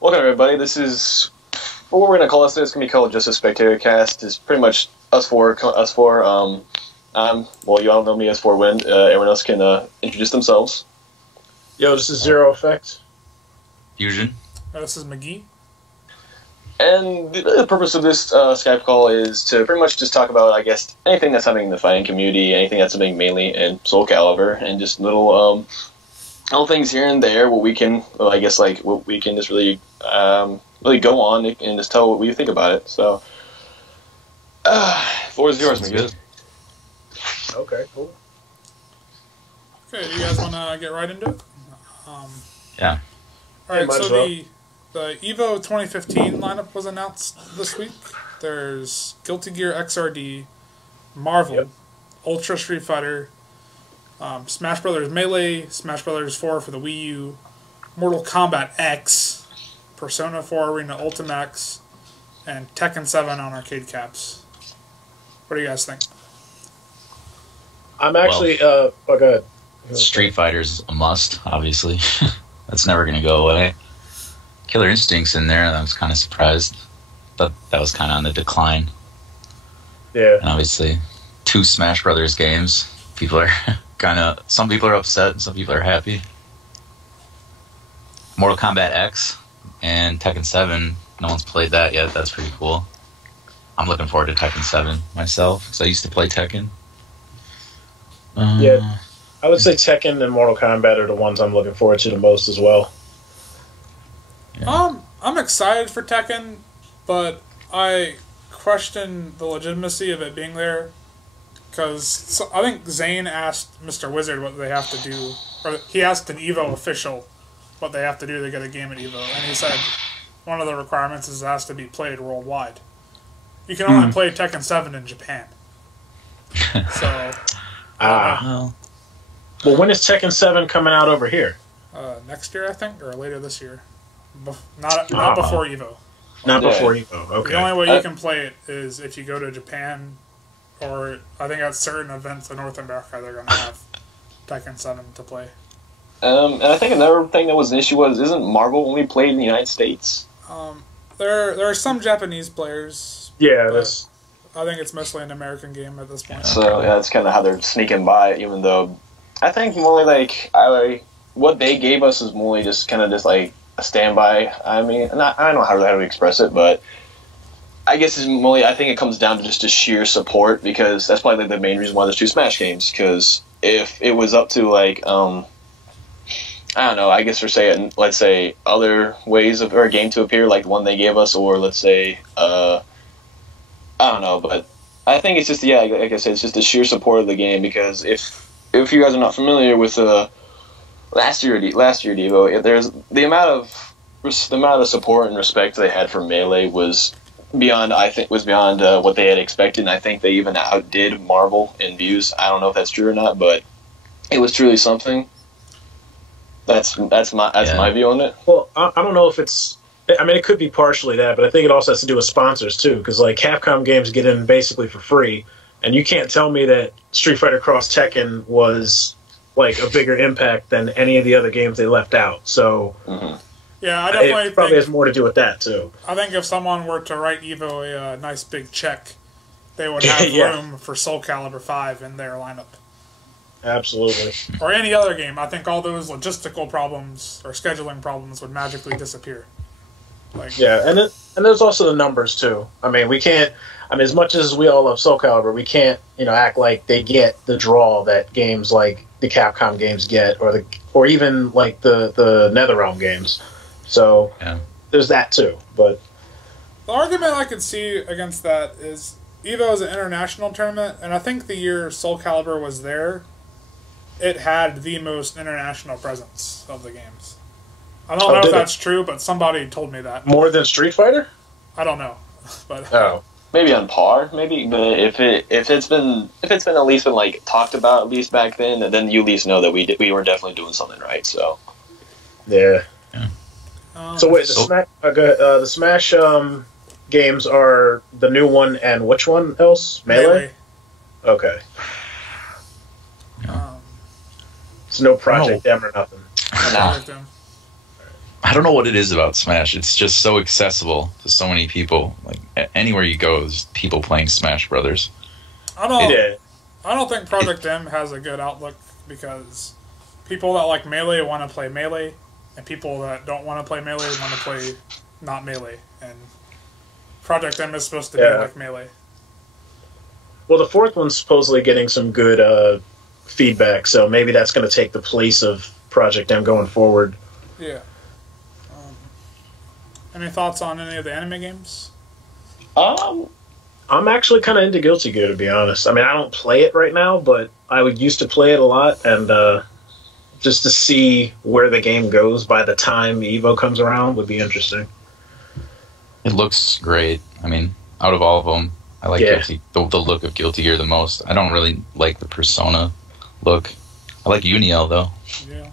Welcome everybody. This is what we're gonna call this. It's gonna be called just a SpectatorCast. It's pretty much us four. Well, you all know me as Four Wind. Everyone else can introduce themselves. Yo, this is ZeroEffect. Fuzion. This is McGee. And the purpose of this Skype call is to pretty much just talk about, I guess, anything that's happening in the fighting community, anything that's happening mainly in Soul Calibur, and just little things here and there. What we can, what we can just really go on and just tell what we think about it. So, floor is yours, McGee. Okay, cool. Okay, do you guys want to get right into it? Yeah. Alright, so the EVO 2015 lineup was announced this week. There's Guilty Gear XRD, Marvel, Ultra Street Fighter, Smash Brothers Melee, Smash Brothers 4 for the Wii U, Mortal Kombat X, Persona 4 Arena Ultimax, and Tekken 7 on arcade caps. What do you guys think? I'm actually, go ahead. Street Fighter's a must, obviously. That's never going to go away. Killer Instinct's in there, I was kind of surprised. But that was kind of on the decline. Yeah. And obviously, 2 Smash Brothers games. People are some people are upset and some people are happy. Mortal Kombat X and Tekken 7, no one's played that yet. That's pretty cool. I'm looking forward to Tekken 7 myself, because I used to play Tekken. Yeah. I would say Tekken and Mortal Kombat are the ones I'm looking forward to the most as well. Yeah. I'm excited for Tekken, but I question the legitimacy of it being there. Because I think Zane asked Mr. Wizard what they have to do, or he asked an EVO official what they have to do to get a game at EVO, and he said one of the requirements is it has to be played worldwide. You can only play Tekken 7 in Japan. So, Well, when is Tekken 7 coming out over here? next year, I think, or later this year. Not before EVO. Not before EVO, okay. The only way you can play it is if you go to Japan, or I think at certain events in North America, they're going to have Tekken 7 to play. And I think another thing that was an issue isn't Marvel only played in the United States? There are some Japanese players. Yeah, that's... I think it's mostly an American game at this point. So yeah, that's kind of how they're sneaking by, even though I think more what they gave us is more just like a standby. I mean, I don't know how to express it, but I guess I think it comes down to just a sheer support, because that's probably the main reason why there's 2 Smash games. Because if it was up to I don't know, I guess let's say other ways for a game to appear, like the one they gave us, or let's say I don't know, but I think it's just like I said, it's just the sheer support of the game. Because if you guys are not familiar with last year Evo, there's the amount of support and respect they had for Melee was beyond what they had expected, and I think they even outdid Marvel in views. I don't know if that's true or not, but it was truly something. That's my view on it. Well, I don't know if it's... I mean, it could be partially that, but I think it also has to do with sponsors, too, because, Capcom games get in basically for free, and you can't tell me that Street Fighter Cross Tekken was, a bigger impact than any of the other games they left out, so... Mm-hmm. Yeah, I definitely it probably has more to do with that, too. I think if someone were to write EVO a nice big check, they would have room for Soul Calibur 5 in their lineup. Absolutely. Or any other game. I think all those logistical problems or scheduling problems would magically disappear. And there's also the numbers, too. I mean, we can't... I mean, as much as we all love Soul Calibur, we can't, act like they get the draw that games like the Capcom games get, or even, the NetherRealm games. So, there's that, too. But the argument I could see against that is EVO is an international tournament, and I think the year Soul Calibur was there, it had the most international presence of the games. I don't know if that's true, but somebody told me that. More than Street Fighter? I don't know, but maybe on par, maybe. But if it's been at least been talked about at least back then you at least know that we were definitely doing something right. So yeah. So wait, the Smash games are the new one, and which one else? Melee? Okay. So no Project M or nothing. No. I don't know what it is about Smash. It's just so accessible to so many people. Like anywhere you go, there's people playing Smash Brothers. I don't think Project M has a good outlook because people that like Melee want to play Melee, and people that don't want to play Melee want to play not Melee. And Project M is supposed to be like Melee. Well, the fourth one's supposedly getting some good feedback, so maybe that's going to take the place of Project M going forward. Yeah. Any thoughts on any of the anime games? I'm actually kind of into Guilty Gear, to be honest. I mean, I don't play it right now, but I used to play it a lot, and just to see where the game goes by the time Evo comes around would be interesting. It looks great. I mean, out of all of them, I like the look of Guilty Gear the most. I don't really like the Persona look. I like Uniel, though. Yeah.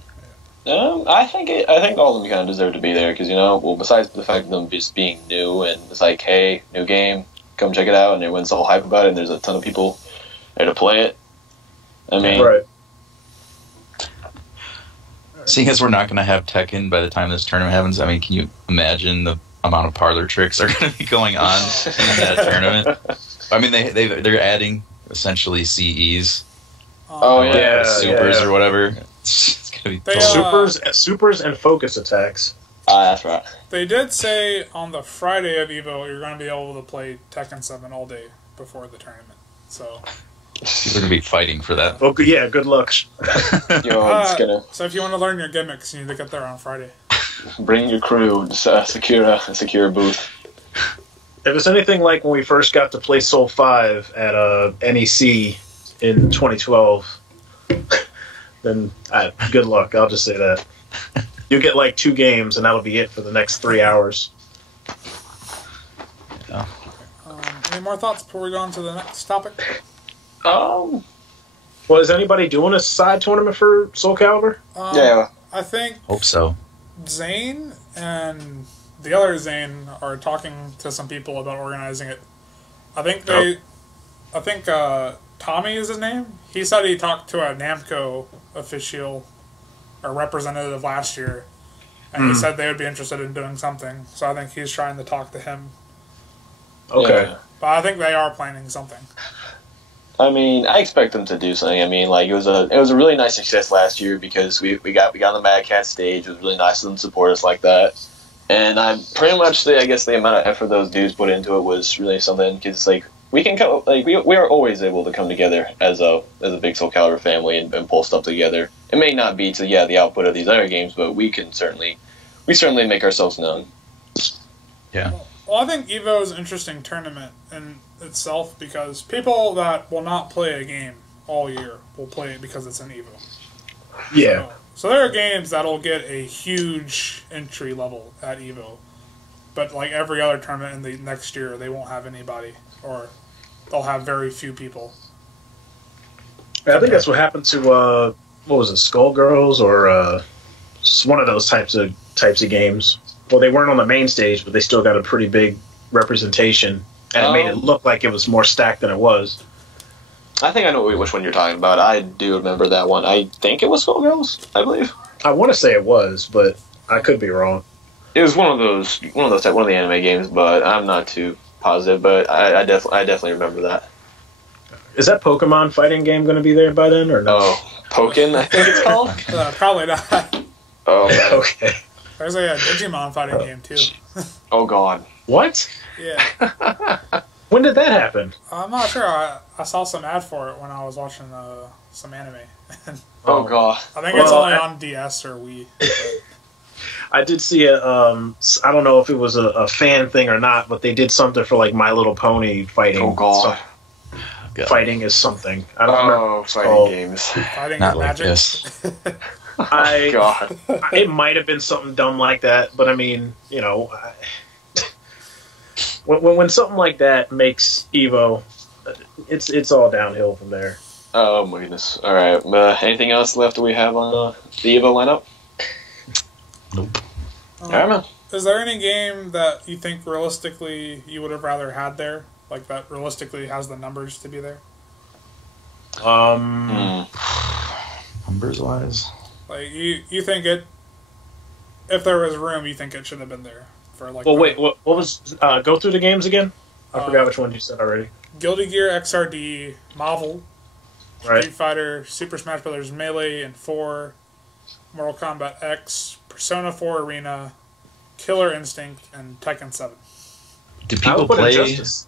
I think all of them kind of deserve to be there because besides the fact of them just being new and it's like, hey, new game, come check it out, and everyone's all hype about it, and there's a ton of people there to play it. I mean, right. Seeing as we're not going to have Tekken by the time this tournament happens, I mean, can you imagine the amount of parlor tricks are going to be going on in that tournament? I mean, they're adding essentially CEs. Supers or whatever. It's going to be supers and focus attacks. That's right. They did say on the Friday of Evo you're going to be able to play Tekken 7 all day before the tournament. So they're going to be fighting for that. Oh, yeah, good luck. So if you want to learn your gimmicks, you need to get there on Friday. Bring your crew, secure a booth. If it's anything like when we first got to play Soul 5 at NEC in 2012, then good luck. I'll just say that. You'll get like 2 games, and that'll be it for the next 3 hours. Yeah. Any more thoughts before we go on to the next topic? Well, is anybody doing a side tournament for Soul Calibur? Yeah. I think... Hope so. Zane and the other Zane are talking to some people about organizing it. I think Tommy is his name. He said he talked to a Namco official or representative last year, and he said they would be interested in doing something. So I think he's trying to talk to him. Okay. Yeah. But I think they are planning something. I mean, I expect them to do something. I mean, like it was a really nice success last year because we got on the Mad Cat stage. It was really nice of them to support us like that. And I pretty much the amount of effort those dudes put into it was really something because like we can come like we are always able to come together as a big Soul Calibur family and pull stuff together. It may not be to the output of these other games, but we certainly make ourselves known. Yeah. Well, I think Evo is an interesting tournament in itself because people that will not play a game all year will play it because it's an Evo. Yeah. So there are games that'll get a huge entry level at Evo, but like every other tournament in the next year, they won't have anybody, or they'll have very few people. I think that's what happened to what was it, Skullgirls or one of those types of games. Well, they weren't on the main stage, but they still got a pretty big representation, and it made it look like it was more stacked than it was. I think I know which one you're talking about. I do remember that one. I think it was Skullgirls, I believe. I want to say it was, but I could be wrong. It was one of the anime games, but I'm not too positive. But I definitely remember that. Is that Pokemon fighting game going to be there by then, or no? Oh, Pokken, I think it's called. Probably not. Oh, man. Okay. There's a Digimon fighting game too. Oh God. What? Yeah. When did that happen? I'm not sure. I saw some ad for it when I was watching some anime. Oh God. I think it's only on DS or Wii. I did see I don't know if it was a fan thing or not, but they did something for like My Little Pony fighting. Oh God. Fighting is something. I don't remember. Fighting games. Fighting Not is like magic. this. God. It might have been something dumb like that, but I mean, when something like that makes Evo, it's all downhill from there. Oh my goodness! All right, anything else left that we have on the Evo lineup? Nope. All right, man. Is there any game that you think realistically you would have rather had there, like that realistically has the numbers to be there? Numbers wise. Like you think it if there was room, you think it should have been there for like. Well, wait, what was go through the games again? I forgot which one you said already. Guilty Gear XRD, Marvel, Right. Street Fighter, Super Smash Bros. Melee and 4, Mortal Kombat X, Persona 4 Arena, Killer Instinct, and Tekken 7. Do people play? Injustice.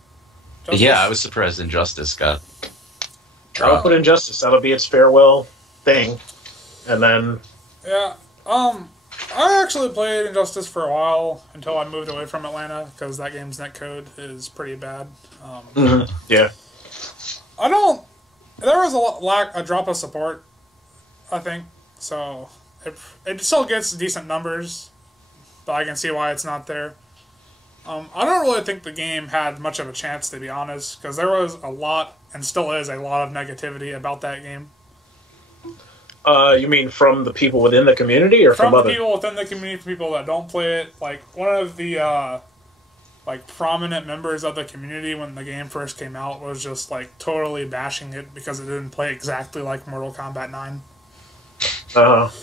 Yeah, I was surprised Injustice got. I would put Injustice. That'll be its farewell thing, and then. Yeah. I actually played Injustice for a while until I moved away from Atlanta because that game's netcode is pretty bad. Yeah. I don't. There was a drop of support, I think. So it still gets decent numbers, but I can see why it's not there. I don't really think the game had much of a chance, to be honest, because there was a lot, and still is a lot of negativity about that game. You mean from the people within the community, or from other people within the community, from people that don't play it? Like one of the prominent members of the community when the game first came out was just like totally bashing it because it didn't play exactly like Mortal Kombat 9. But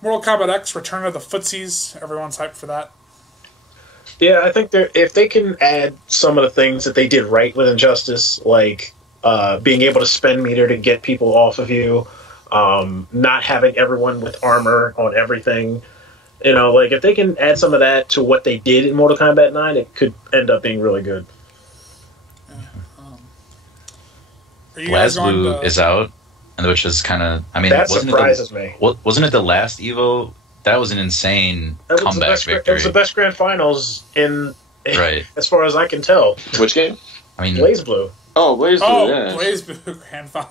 Mortal Kombat X: Return of the Footsies, everyone's hyped for that. Yeah, I think if they can add some of the things that they did right with Injustice, like being able to spend meter to get people off of you, not having everyone with armor on everything, like if they can add some of that to what they did in Mortal Kombat 9, it could end up being really good. BlazBlue is out, and which is kind of, that surprises me. Wasn't it the last Evo? That was an insane comeback victory. It was the best grand finals right. as far as I can tell. Which game? BlazBlue. Oh, BlazBlue. Yeah. BlazBlue grand final.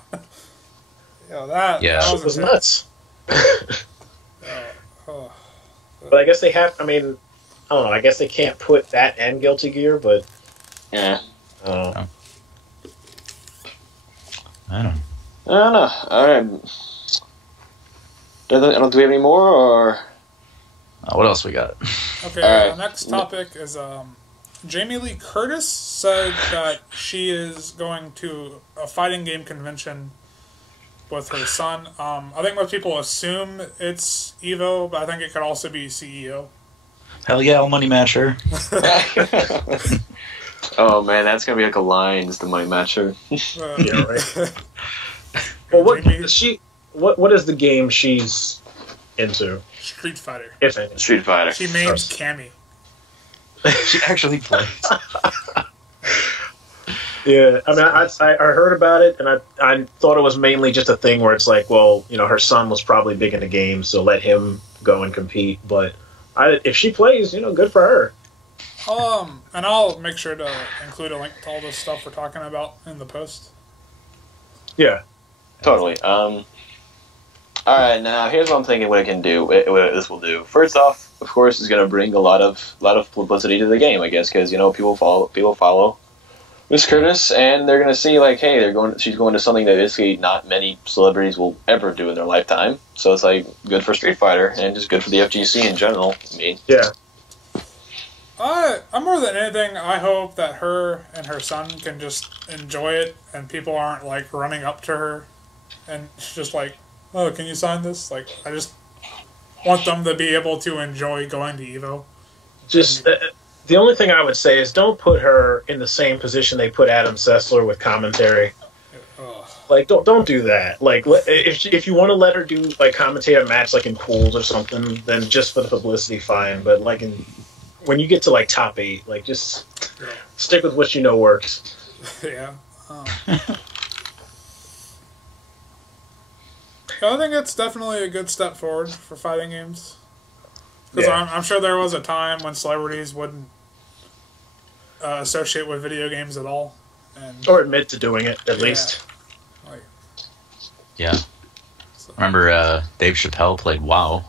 That was nuts. But I guess they have. I don't know. I guess they can't put that and Guilty Gear, but yeah. I don't know. All right. Do we have any more, or what else we got? Okay, our next topic is Jamie Lee Curtis said that she is going to a fighting game convention with her son. I think most people assume it's EVO, but I think it could also be CEO. Hell yeah, I'll money match her. Oh man, that's gonna be like a line, just the money matcher. Yeah, right. Well, what is the game she's into? Street Fighter. If anything. Street Fighter. She names Cammy. She actually plays. Yeah, I heard about it, and I thought it was mainly just a thing where it's like, well, her son was probably big into games, so let him go and compete. But if she plays, good for her. And I'll make sure to include a link to all this stuff we're talking about in the post. Yeah. Totally. All right, now here's what I'm thinking. What it can do. What this will do. First off, of course, is going to bring a lot of publicity to the game. I guess because people follow Miss Curtis, and they're going to see like, hey, she's going to something that basically not many celebrities will ever do in their lifetime. So it's like good for Street Fighter and just good for the FGC in general. Yeah. I'm more than anything, I hope that her and her son can just enjoy it, and people aren't like running up to her and just like, oh, can you sign this? Like, I just want them to be able to enjoy going to EVO. Just the only thing I would say is don't put her in the same position they put Adam Sessler with commentary. Like, don't do that. Like, if you want to let her do like commentate a match like in pools or something, then just for the publicity, fine. But like when you get to like top 8, like just stick with what works. Yeah. I think it's definitely a good step forward for fighting games. Because I'm sure there was a time when celebrities wouldn't associate with video games at all. Or admit to doing it, at least. Yeah. So. Remember Dave Chappelle played WoW?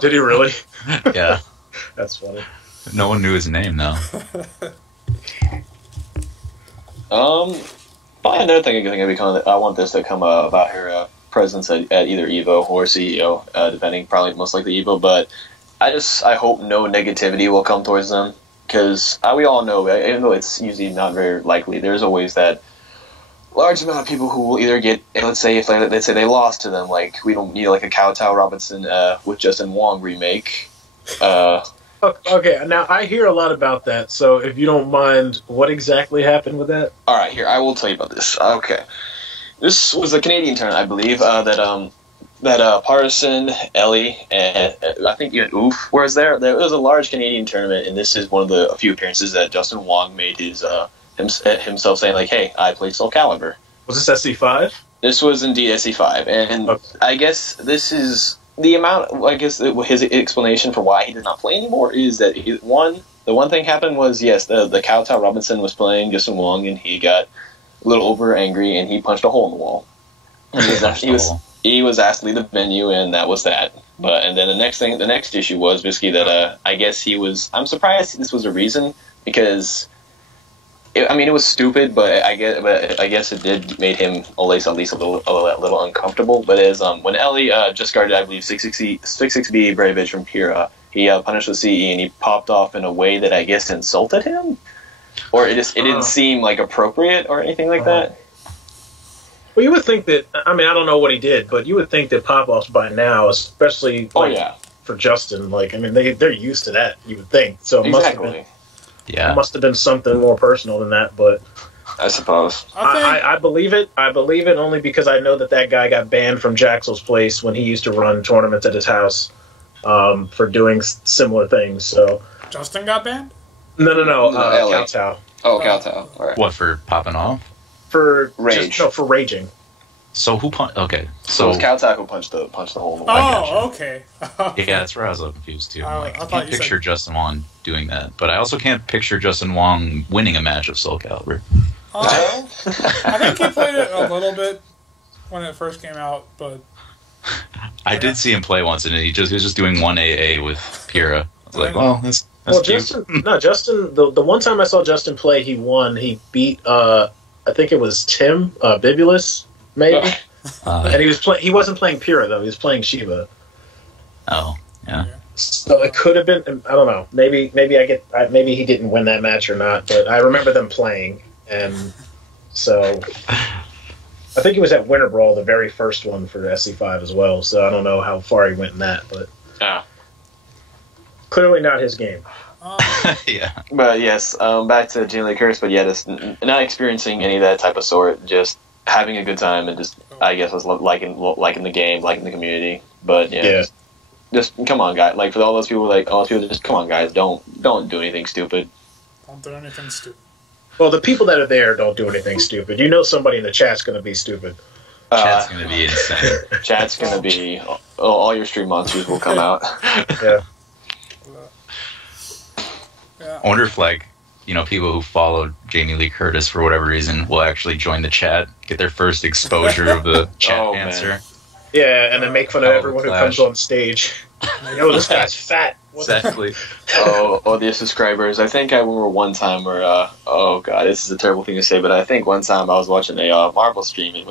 Did he really? Yeah. That's funny. No one knew his name, though. Probably another thing I want this to come about her presence at either EVO or CEO, depending, probably most likely EVO. But I hope no negativity will come towards them, because we all know, even though it's usually not very likely, there's always that large amount of people who will either get, let's say if let's say they lost to them, like we don't need like a Kowtow Robinson with Justin Wong remake. Okay, now I hear a lot about that, so if you don't mind, what exactly happened with that? All right, here I will tell you about this. Okay, this was a Canadian tournament, I believe. That Partisan, Ellie, and I think even Oof was there. There was a large Canadian tournament, and this is one of the few appearances that Justin Wong made himself saying like, "Hey, I play soulcalibur." Was this SC5? This was indeed SC5, and Okay. I guess this is the amount. I guess his explanation for why he did not play anymore is that the one thing happened was yes, the Kowtow Robinson was playing Justin Wong, and he got a little over angry, and he punched a hole in the wall. He was asked to leave the venue, and that was that. And then the next issue was basically that I guess he was. I'm surprised this was a reason because, it was stupid, but I guess it did made him at least a little uncomfortable. But as when Ellie just guarded, I believe 66B Bravage from Kira, he punished the CE and he popped off in a way that I guess insulted him, or it didn't seem like appropriate or anything like that. Well, you would think that, I don't know what he did, but you would think that pop-offs by now, especially for Justin, they're used to that, you would think. So it must have been something more personal than that, but I suppose. I believe it. I believe it only because I know that guy got banned from Jaxel's place when he used to run tournaments at his house for doing similar things. So Justin got banned? No. Kowtow. Oh, Kowtow. All right. What, for popping off? For rage. For raging. So who punched? Okay, so it was Kowtow who punched the hole in the wall. Oh, okay. Yeah, that's where I was a little confused too. I can't picture Justin Wong doing that, but I also can't picture Justin Wong winning a match of Soulcalibur. I think he played it a little bit when it first came out, but I did see him play once, and he was just doing one AA with Kira. I was like, well, that's cute. Justin. The one time I saw Justin play, he won. He beat I think it was Tim Bibulus, maybe. And he wasn't playing Pyrrha though. He was playing Shiva. Oh, yeah. So it could have been. I don't know. Maybe maybe he didn't win that match or not. But I remember them playing, and so I think he was at Winter Brawl, the very first one for SC5 as well. So I don't know how far he went in that, but clearly not his game. Yeah. But yes, back to Jamie Lee Curtis. But yeah, just not experiencing any of that type of sort. Just having a good time and just, I guess, was liking the game, liking the community. But yeah. Just come on, guys. Like for all those people, just come on, guys. Don't do anything stupid. Don't do anything stupid. Well, the people that are there don't do anything stupid. You know, somebody in the chat's going to be stupid. Chat's going to be insane. Chat's going to be all your stream monsters will come out. Yeah. I wonder if, people who followed Jamie Lee Curtis for whatever reason will actually join the chat, get their first exposure of the chat answer. Man. Yeah, and then make fun of everyone who comes on stage. This guy's fat. Exactly. The subscribers. I think I remember one time where, oh god, this is a terrible thing to say, but I think one time I was watching a Marvel stream, and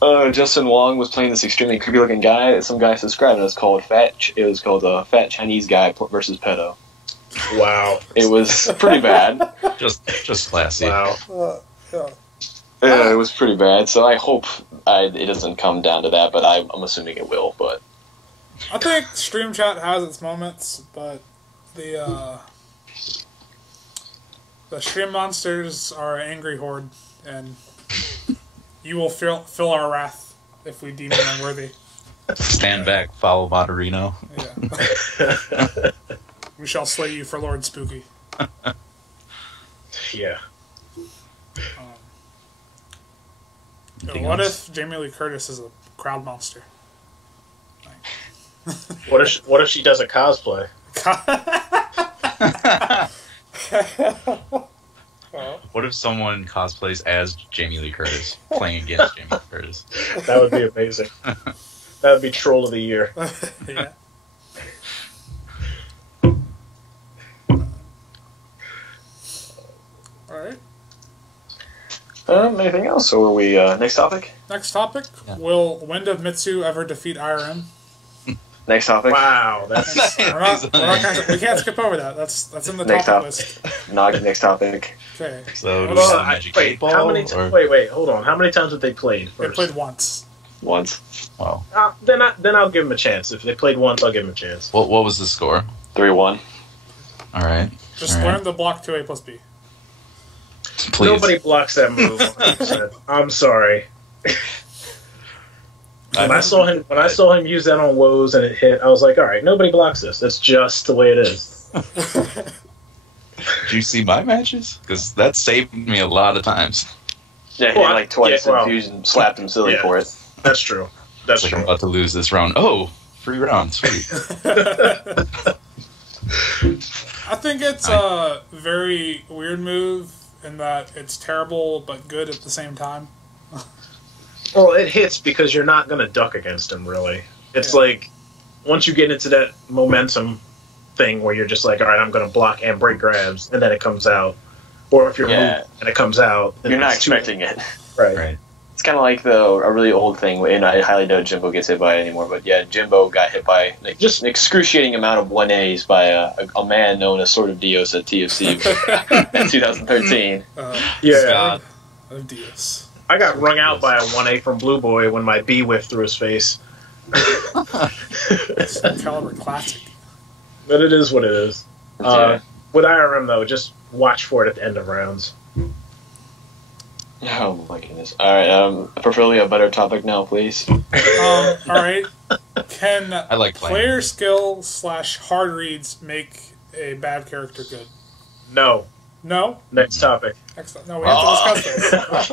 when Justin Wong was playing this extremely creepy looking guy, some guy subscribed, and it was called Fat Chinese Guy versus Pedo. Wow. It was pretty bad. Just classy. Wow. Yeah, it was pretty bad. So I hope it doesn't come down to that, but I'm assuming it will. But I think stream chat has its moments, but the stream monsters are an angry horde, and you will feel our wrath if we deem it unworthy. Stand back, follow Moderino. Yeah. We shall slay you for Lord Spooky. Yeah. What if Jamie Lee Curtis is a crowd monster? What if she does a cosplay? What if someone cosplays as Jamie Lee Curtis, playing against Jamie Lee Curtis? That would be amazing. That would be Troll of the Year. Yeah. Alright. Anything else? Or are we next topic? Next topic. Yeah. Will Wind of Mitsu ever defeat IRM? Next topic. Wow, that's We can't skip over that. That's in the Next topic topic. list. Next topic. Okay. So do we Well, have a magic 8 ball? Wait, hold on. How many times have they played They first? played once. Once. Wow. Then I'll give them a chance. If they played once, I'll give them a chance. What was the score? 3-1. All right. Just All right. learn the block 2A plus B. Please. Nobody blocks that move. 100%. I'm sorry. When I saw him use that on woes and it hit, I was like, all right, nobody blocks this. That's just the way it is. Did you see my matches? Because that saved me a lot of times. Yeah, he Well, like twice yeah, well, and Fuzion slapped him silly yeah. for it. That's true. That's It's like I'm true. about to lose this round. Oh, free round. Sweet. I think it's a very weird move in that it's terrible but good at the same time. Well, it hits because you're not going to duck against him, really. It's Yeah. like, once you get into that momentum thing where you're just like, all right, I'm going to block and break grabs, and then it comes out. Or if you're moving and it comes out, then You're not it's too- expecting it. Right. Right. It's kind of like a really old thing, and I highly doubt Jimbo gets hit by it anymore. But yeah, Jimbo got hit by just an excruciating amount of 1As by a man known as Sword of Dios at TFC in 2013. Yeah. God. Of Dios. I got wrung out by a 1A from Blue Boy when my B whiffed through his face. Soulcalibur classic. But it is what it is. Yeah. With IRM, though, just watch for it at the end of rounds. Oh my goodness! All right, preferably a better topic now, please. All right. Can I like playing. player skill / hard reads make a bad character good? No. No? Next topic. Excellent. No, we have to discuss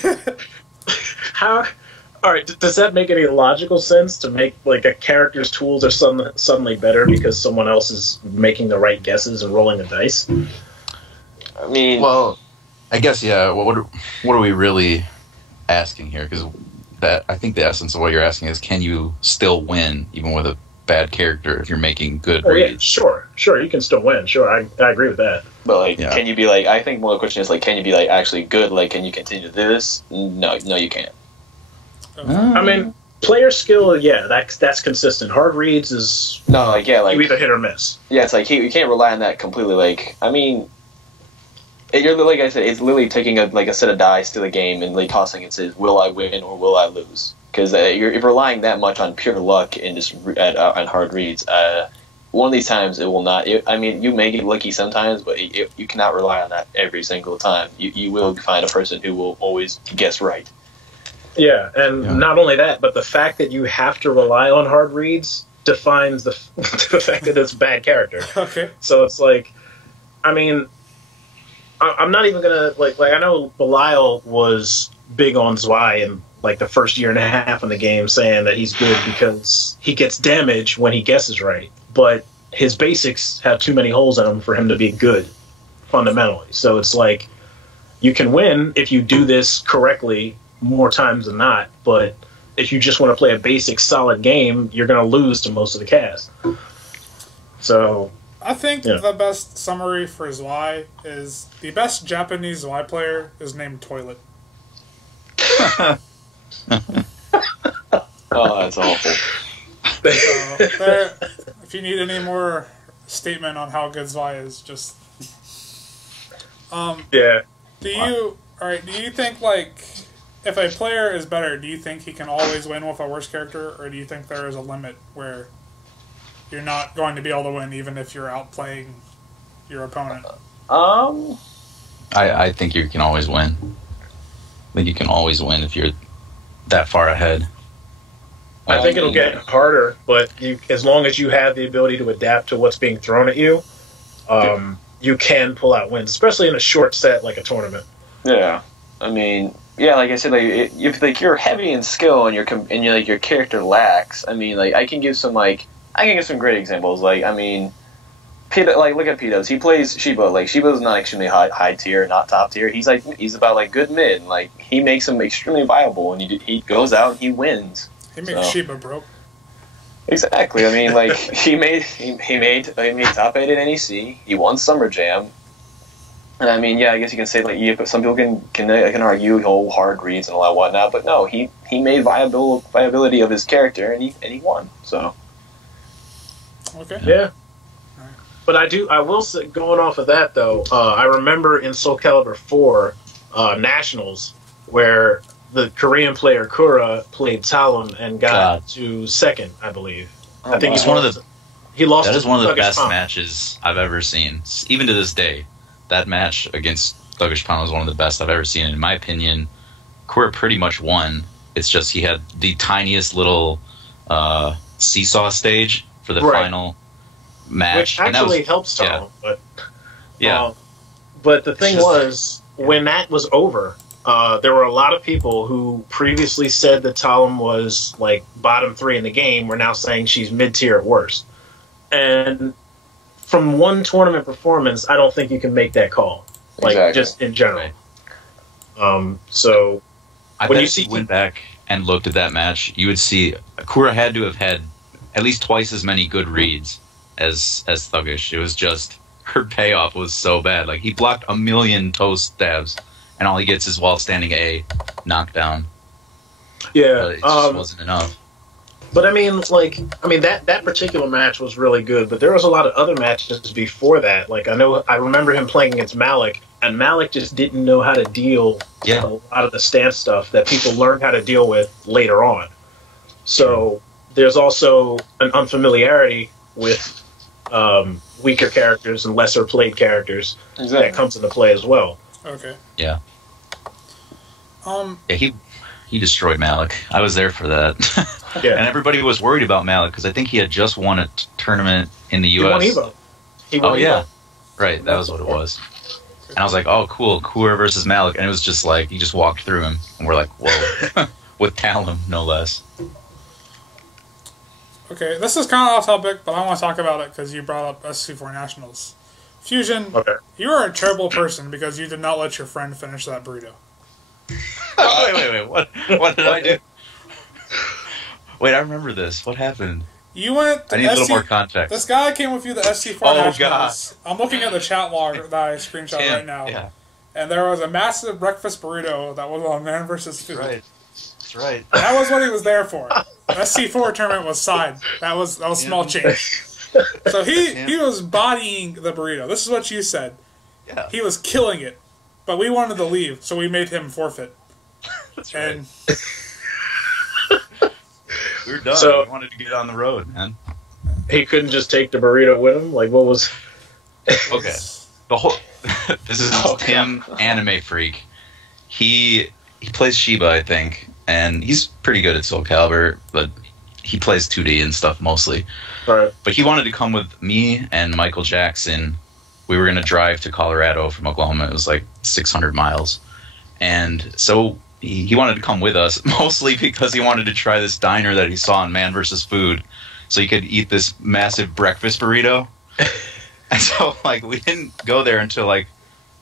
this. How? All right. Does that make any logical sense to make like a character's tools are suddenly better because someone else is making the right guesses and rolling the dice? I mean, Well, I guess, yeah. What are we really asking here? Because I think the essence of what you're asking is, can you still win even with a bad character if you're making good Oh yeah, reads? sure. You can still win. Sure, I agree with that. but like, Yeah. can you be like? I think one of the questions is like, can you be like actually good? Like, can you continue to do this? No, you can't. I mean, player skill, yeah, that's consistent. Hard reads is No, like yeah, like you either hit or miss. yeah, it's like you can't rely on that completely. Like, I mean, you're like I said, it's literally taking a set of dice to the game and like tossing it. Says, will I win or will I lose? Because you're relying that much on pure luck and just on hard reads. One of these times it will not. I mean, you may get lucky sometimes, but you cannot rely on that every single time. You will find a person who will always guess right. Yeah, and not only that, but the fact that you have to rely on hard reads defines the fact that it's a bad character. Okay. So it's like, I mean, I'm not even gonna like I know Belial was big on Zwei in like the first year and a half in the game, saying that he's good because he gets damage when he guesses right, but his basics have too many holes in them for him to be good fundamentally. So it's like, you can win if you do this correctly more times than not, but if you just want to play a basic solid game, you're going to lose to most of the cast. So I think the best summary for Zwei is the best Japanese Zwei player is named Toilet. Oh, that's awful. So if you need any more statement on how good Zwei is, just yeah. Do you think like if a player is better, do you think he can always win with a worse character, or do you think there is a limit where you're not going to be able to win even if you're outplaying your opponent? I think you can always win. I think you can always win if you're that far ahead. I think it'll get harder, but as long as you have the ability to adapt to what's being thrown at you, you can pull out wins, especially in a short set like a tournament. Yeah, I mean, yeah, like I said, like if like you're heavy in skill and your character lacks, I mean, like I can give some great examples. Like I mean, look at P-Dubs. He plays Shiba. Like Shiba's not extremely high tier, not top tier. He's about like good mid. Like he makes him extremely viable, and he goes out and he wins. He makes Shiba broke. Exactly. I mean, like he made top 8 at NEC. He won Summer Jam. And I mean, yeah, I guess you can say like some people can argue whole hard reads and all that whatnot, but no, he he made viability of his character, and he won. So Okay. Yeah. But I will say, going off of that though, I remember in Soul Calibur 4 Nationals where the Korean player Kura played Talon and got to second, I believe. I think he's one of the. He lost. That is one of the best Pound. matches I've ever seen. Even to this day, that match against Thuggish Pound was one of the best I've ever seen. In my opinion, Kura pretty much won. It's just he had the tiniest little seesaw stage for the final match. Which actually helps Talon. Yeah. But the thing was, when that was over, there were a lot of people who previously said that Talon was like bottom 3 in the game were now saying she's mid-tier at worst. And from one tournament performance, I don't think you can make that call. Like, just in general. So, I when bet you if you went back and looked at that match, you would see Kura had to have had at least twice as many good reads as Thuggish. It was just, her payoff was so bad. Like, he blocked 1 million toe stabs, and all he gets is while standing A knockdown. Yeah. But it just wasn't enough. But I mean, that particular match was really good, but there was a lot of other matches before that. Like, I remember him playing against Malik, and Malik just didn't know how to deal with a lot of the stance stuff that people learned how to deal with later on. So there's also an unfamiliarity with weaker characters and lesser played characters that comes into play as well. Okay. Yeah. He destroyed Malik. I was there for that. Yeah. And everybody was worried about Malik because I think he had just won a tournament in the U.S. He won Evo. Yeah. Right, that was what it was. And I was like, oh, cool, Kura versus Malik. And it was just like, he just walked through him. And we're like, whoa. With Talon, no less. Okay, this is kind of off topic, but I want to talk about it because you brought up SC4 Nationals. Fuzion, you are a terrible person because you did not let your friend finish that burrito. Wait. What did I do? Wait, I remember this. What happened? You went to I need a little more context. This guy came with you to SC4 Nationals. God. I'm looking at the chat log that I screenshot right now. Yeah. And there was a massive breakfast burrito that was on Man vs. Food. That's right. That was what he was there for. SC4 tournament was side. That was small change. So he was bodying the burrito. This is what you said. Yeah. He was killing it. But we wanted to leave, so we made him forfeit. That's right. We were done. So, we wanted to get on the road, man. He couldn't just take the burrito with him? Like, what was... Okay. The whole... This is Tim, anime freak. He plays Shiba, I think, and he's pretty good at Soul Calibur, but he plays 2D and stuff mostly. Right. But he wanted to come with me and Michael Jackson. We were going to drive to Colorado from Oklahoma. It was like 600 miles. And so he wanted to come with us, mostly because he wanted to try this diner that he saw on Man vs. Food, so he could eat this massive breakfast burrito. And so, like, we didn't go there until, like,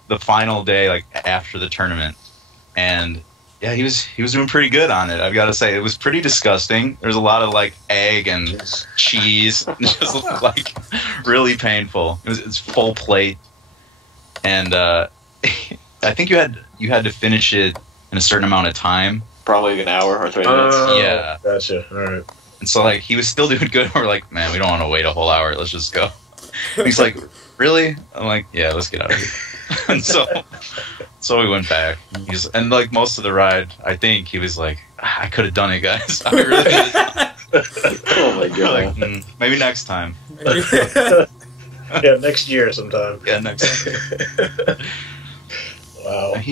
the final day, like, after the tournament. And, yeah, he was doing pretty good on it, I've got to say. It was pretty disgusting. There was a lot of, like, egg and cheese. It just looked, like, really painful. It's full plate. And I think you had to finish it in a certain amount of time. Probably an hour or 3 minutes. Yeah. Gotcha. All right. And so, like, he was still doing good. We're like, man, we don't want to wait a whole hour. Let's just go. And he's like, really? I'm like, yeah, let's get out of here. And so we went back. And, like, most of the ride, I think, he was like, I could have done it, guys. I really could have done it. Oh, my God. Like, maybe next time. Yeah, next year sometime. Yeah, next year. Wow. I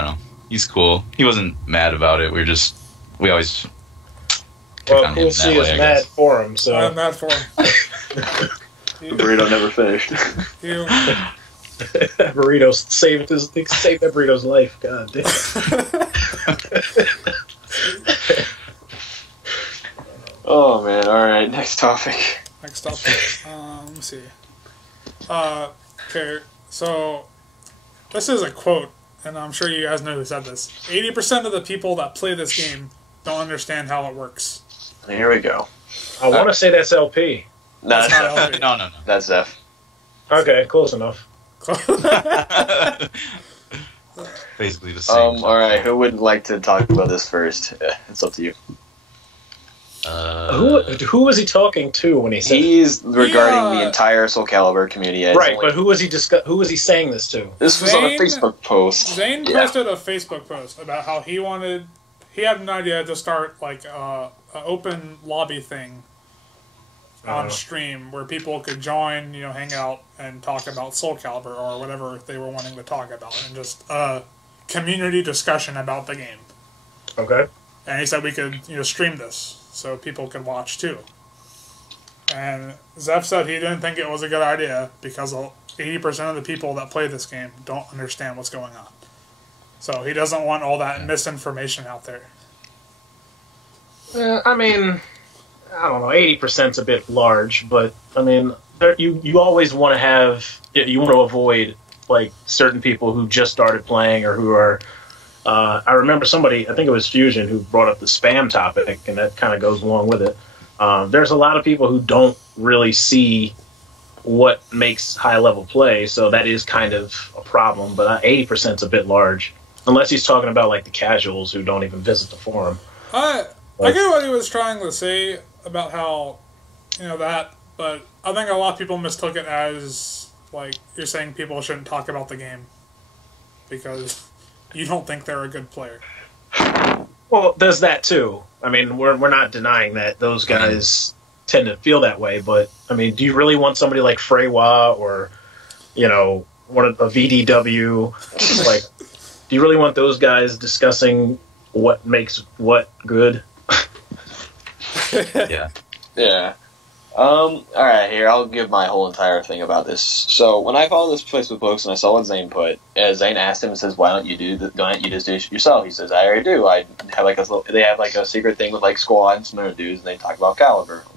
don't know. He's cool. He wasn't mad about it. We always... Well, Cool C is mad for him, so... I'm mad for him. The burrito never finished. Burrito saved that burrito's life. God damn. Oh man! All right, next topic. Let me see. Okay, so this is a quote, and I'm sure you guys know who said this. 80% of the people that play this game don't understand how it works. Here we go. I want to say that's LP. No, That's not LP. No. That's Zeph. Okay, close enough. Basically the same. All right, who would like to talk about this first? It's up to you. Who was he talking to when he said? He's regarding the entire Soul Calibur community. Right, but who was he saying this to? This was on a Facebook post. Zane posted a Facebook post about how he had an idea to start like an open lobby thing on stream where people could join, hang out and talk about Soul Calibur or whatever they were wanting to talk about, and just community discussion about the game. Okay. And he said we could, stream this so people could watch too. And Zeph said he didn't think it was a good idea because 80% of the people that play this game don't understand what's going on. So he doesn't want all that misinformation out there. I mean, I don't know, 80%'s a bit large, but I mean, you always want to avoid like certain people who just started playing or who are. I remember somebody, I think it was Fuzion, who brought up the spam topic, and that kind of goes along with it. There's a lot of people who don't really see what makes high-level play, so that is kind of a problem, but 80%'s a bit large, unless he's talking about like the casuals who don't even visit the forum. I get what he was trying to say about how, that, but I think a lot of people mistook it as, like, you're saying people shouldn't talk about the game because you don't think they're a good player. Well, there's that too. I mean, we're not denying that those guys tend to feel that way, but I mean, do you really want somebody like Freywa or, one of a VDW? Like, do you really want those guys discussing what makes what good? Yeah. Yeah. Alright, here, I'll give my whole entire thing about this. So, when I followed this Facebook post and I saw what Zane put, Zane asked him and says, why don't you just do it yourself? He says, I already do. I have they have like a secret thing with like Squad and some other dudes, and they talk about Calibur. I'm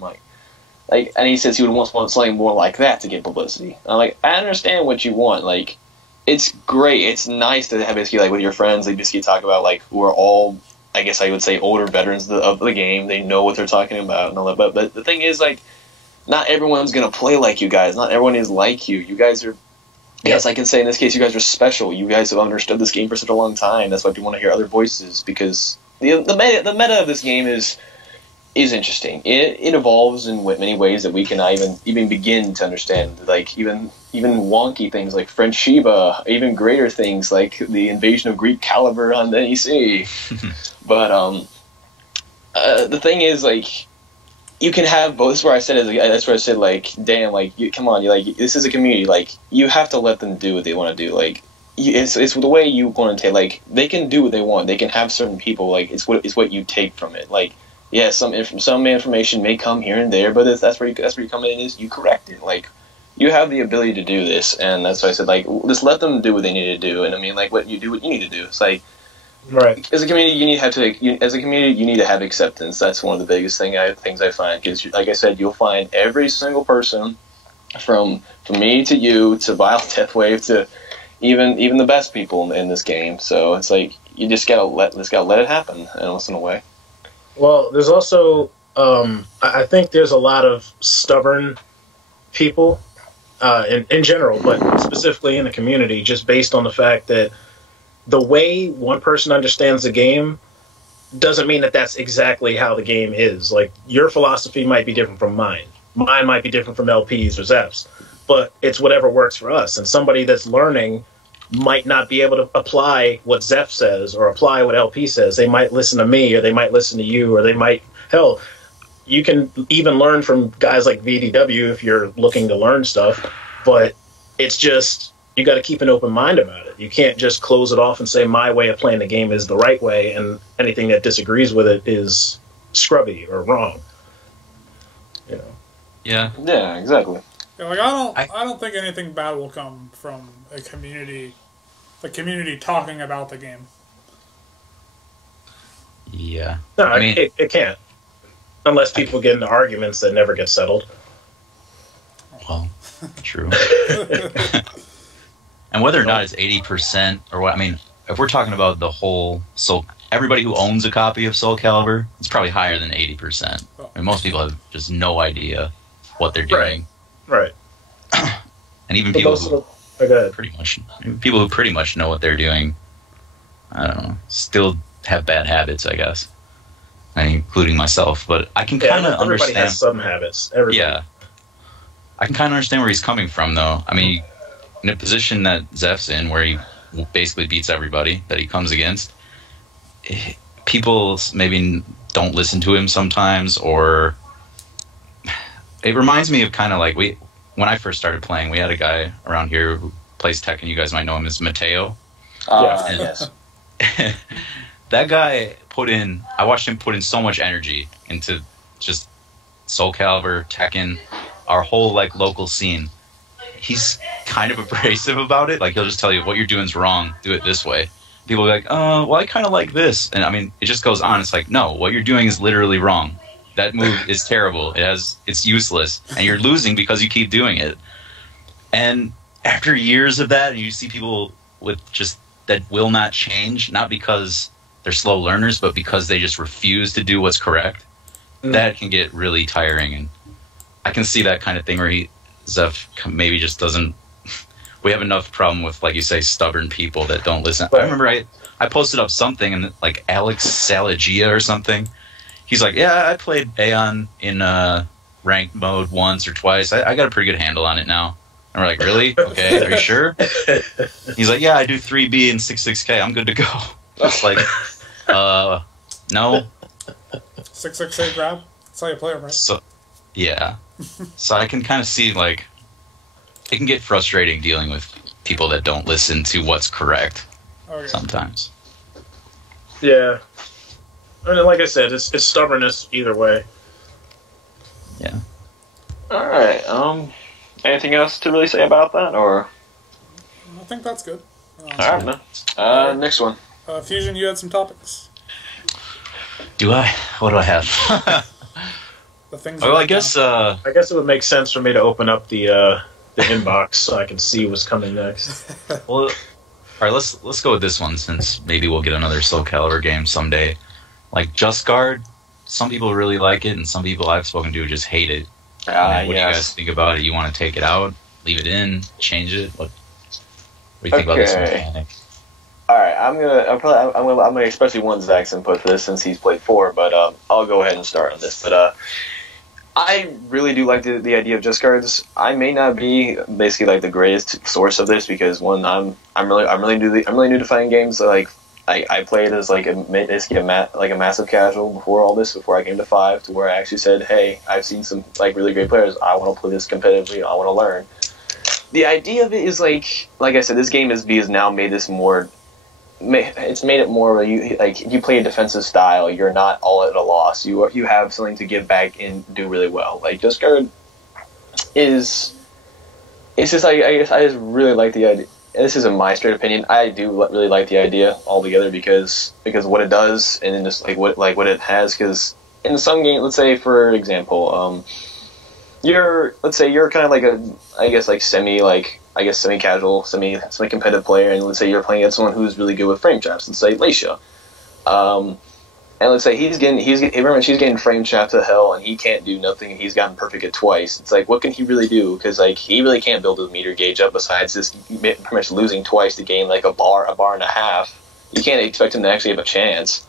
like, and he says he would want something more like that to get publicity. I'm like, I understand what you want. Like, it's great. It's nice to have basically like with your friends, they basically talk about like who are all, I guess I would say, older veterans of the game. They know what they're talking about and all that. But the thing is, like, not everyone's going to play like you guys. Not everyone is like you. You guys are, yes, I can say in this case, you guys are special. You guys have understood this game for such a long time. That's why people want to hear other voices, because the meta of this game is interesting. It evolves in many ways that we cannot even begin to understand. Like, even wonky things like French Shiba, even greater things like the invasion of Greek Calibur on the NEC. But the thing is, like, you can have both. That's where I said, like, damn, like, come on, this is a community. Like, you have to let them do what they want to do. Like, it's the way you want to take. Like, they can do what they want. They can have certain people. Like, it's what you take from it. Like, yeah, some information may come here and there, but that's where you come in is you correct it. Like, you have the ability to do this, and that's why I said, like, just let them do what they need to do. And I mean, like, what you need to do. It's like, right. As a community, you need to have acceptance. That's one of the biggest things I find. Because, like I said, you'll find every single person, from me to you to Vile Deathwave to even the best people in this game. So it's like you just gotta let it happen once in a way. Well, there's also I think there's a lot of stubborn people in general, but specifically in the community, just based on the fact that the way one person understands the game doesn't mean that that's exactly how the game is. Like, your philosophy might be different from mine. Mine might be different from LP's or Zeph's. But it's whatever works for us. And somebody that's learning might not be able to apply what Zeph says or apply what LP says. They might listen to me, or they might listen to you, or they might... Hell, you can even learn from guys like VDW if you're looking to learn stuff. But it's just... You got to keep an open mind about it. You can't just close it off and say my way of playing the game is the right way, and anything that disagrees with it is scrubby or wrong. You know. Yeah. Yeah, exactly. Yeah, like I don't think anything bad will come from the community talking about the game. Yeah. No, I mean, it can't, unless people get into arguments that never get settled. Well, true. And whether or not it's 80% or what, I mean, if we're talking about the whole everybody who owns a copy of Soul Calibur, it's probably higher than 80%. I mean, most people have just no idea what they're doing. Right. And even people who pretty much know what they're doing I don't know, still have bad habits, I guess, including myself. But I can kind of understand. Everybody has some habits. Everybody. Yeah, I can kind of understand where he's coming from, though. I mean, in a position that Zeph's in, where he basically beats everybody that he comes against, people maybe don't listen to him sometimes, or it reminds me of kind of like when I first started playing, we had a guy around here who plays Tekken. You guys might know him as Mateo. Yes. That guy I watched him put in so much energy into just Soul Calibur, Tekken, our whole like local scene. He's kind of abrasive about it. Like, he'll just tell you what you're doing's wrong. Do it this way. People are like, well, I kind of like this. And I mean, it just goes on. It's like, no, what you're doing is literally wrong. That move is terrible. It's useless. And you're losing because you keep doing it. And after years of that, you see people with just that will not change, not because they're slow learners, but because they just refuse to do what's correct. That can get really tiring. And I can see that kind of thing where Zeph maybe just doesn't. We have enough problem with, like you say, stubborn people that don't listen. I remember I posted up something, and like Alex Salagia or something, he's like, yeah, I played Aeon in ranked mode once or twice. I got a pretty good handle on it now. And we're like, really? Okay, are you sure? He's like, yeah, I do 3B and 66K. I'm good to go. It's like, no. 668 grab? That's how you play it, right? So, yeah. So I can kind of see, like, it can get frustrating dealing with people that don't listen to what's correct sometimes. Yeah. I mean, like I said, it's stubbornness either way. Yeah. All right. Anything else to really say about that, or? I think that's good. All right, man. Next one. Fuzion, you had some topics. Do I? What do I have? The things. Well, I guess it would make sense for me to open up the inbox so I can see what's coming next. Well, all right. Let's go with this one, since maybe we'll get another Soul Calibur game someday. Like Just Guard, some people really like it, and some people I've spoken to just hate it. What do you guys think about it? You want to take it out, leave it in, change it? What do you think about this mechanic? All right, I'm gonna especially want Zach's input for this since he's played 4, but I'll go ahead and start on this. But I really do like the idea of Just Guards. I may not be basically like the greatest source of this because one, I'm really new to fighting games. So, like I played as like a massive casual before I came to 5, to where I actually said, hey, I've seen some like really great players. I want to play this competitively. I want to learn. The idea of it is like I said, this game has now made this more. It's made it more like you play a defensive style. You're not all at a loss. You have something to give back and do really well. Like Just Guard it's just I just really like the idea. This is my straight opinion. I do really like the idea altogether because what it does, and then just what it has. Because in some game, let's say for example, you're kind of like semi-casual, semi-competitive player, and let's say you're playing against someone who's really good with frame traps. Let's say Leisha, and let's say she's getting frame trapped to hell, and he can't do nothing, and he's gotten perfect at twice. It's like, what can he really do? Because like he really can't build his meter gauge up besides just pretty much losing twice to gain like a bar and a half. You can't expect him to actually have a chance.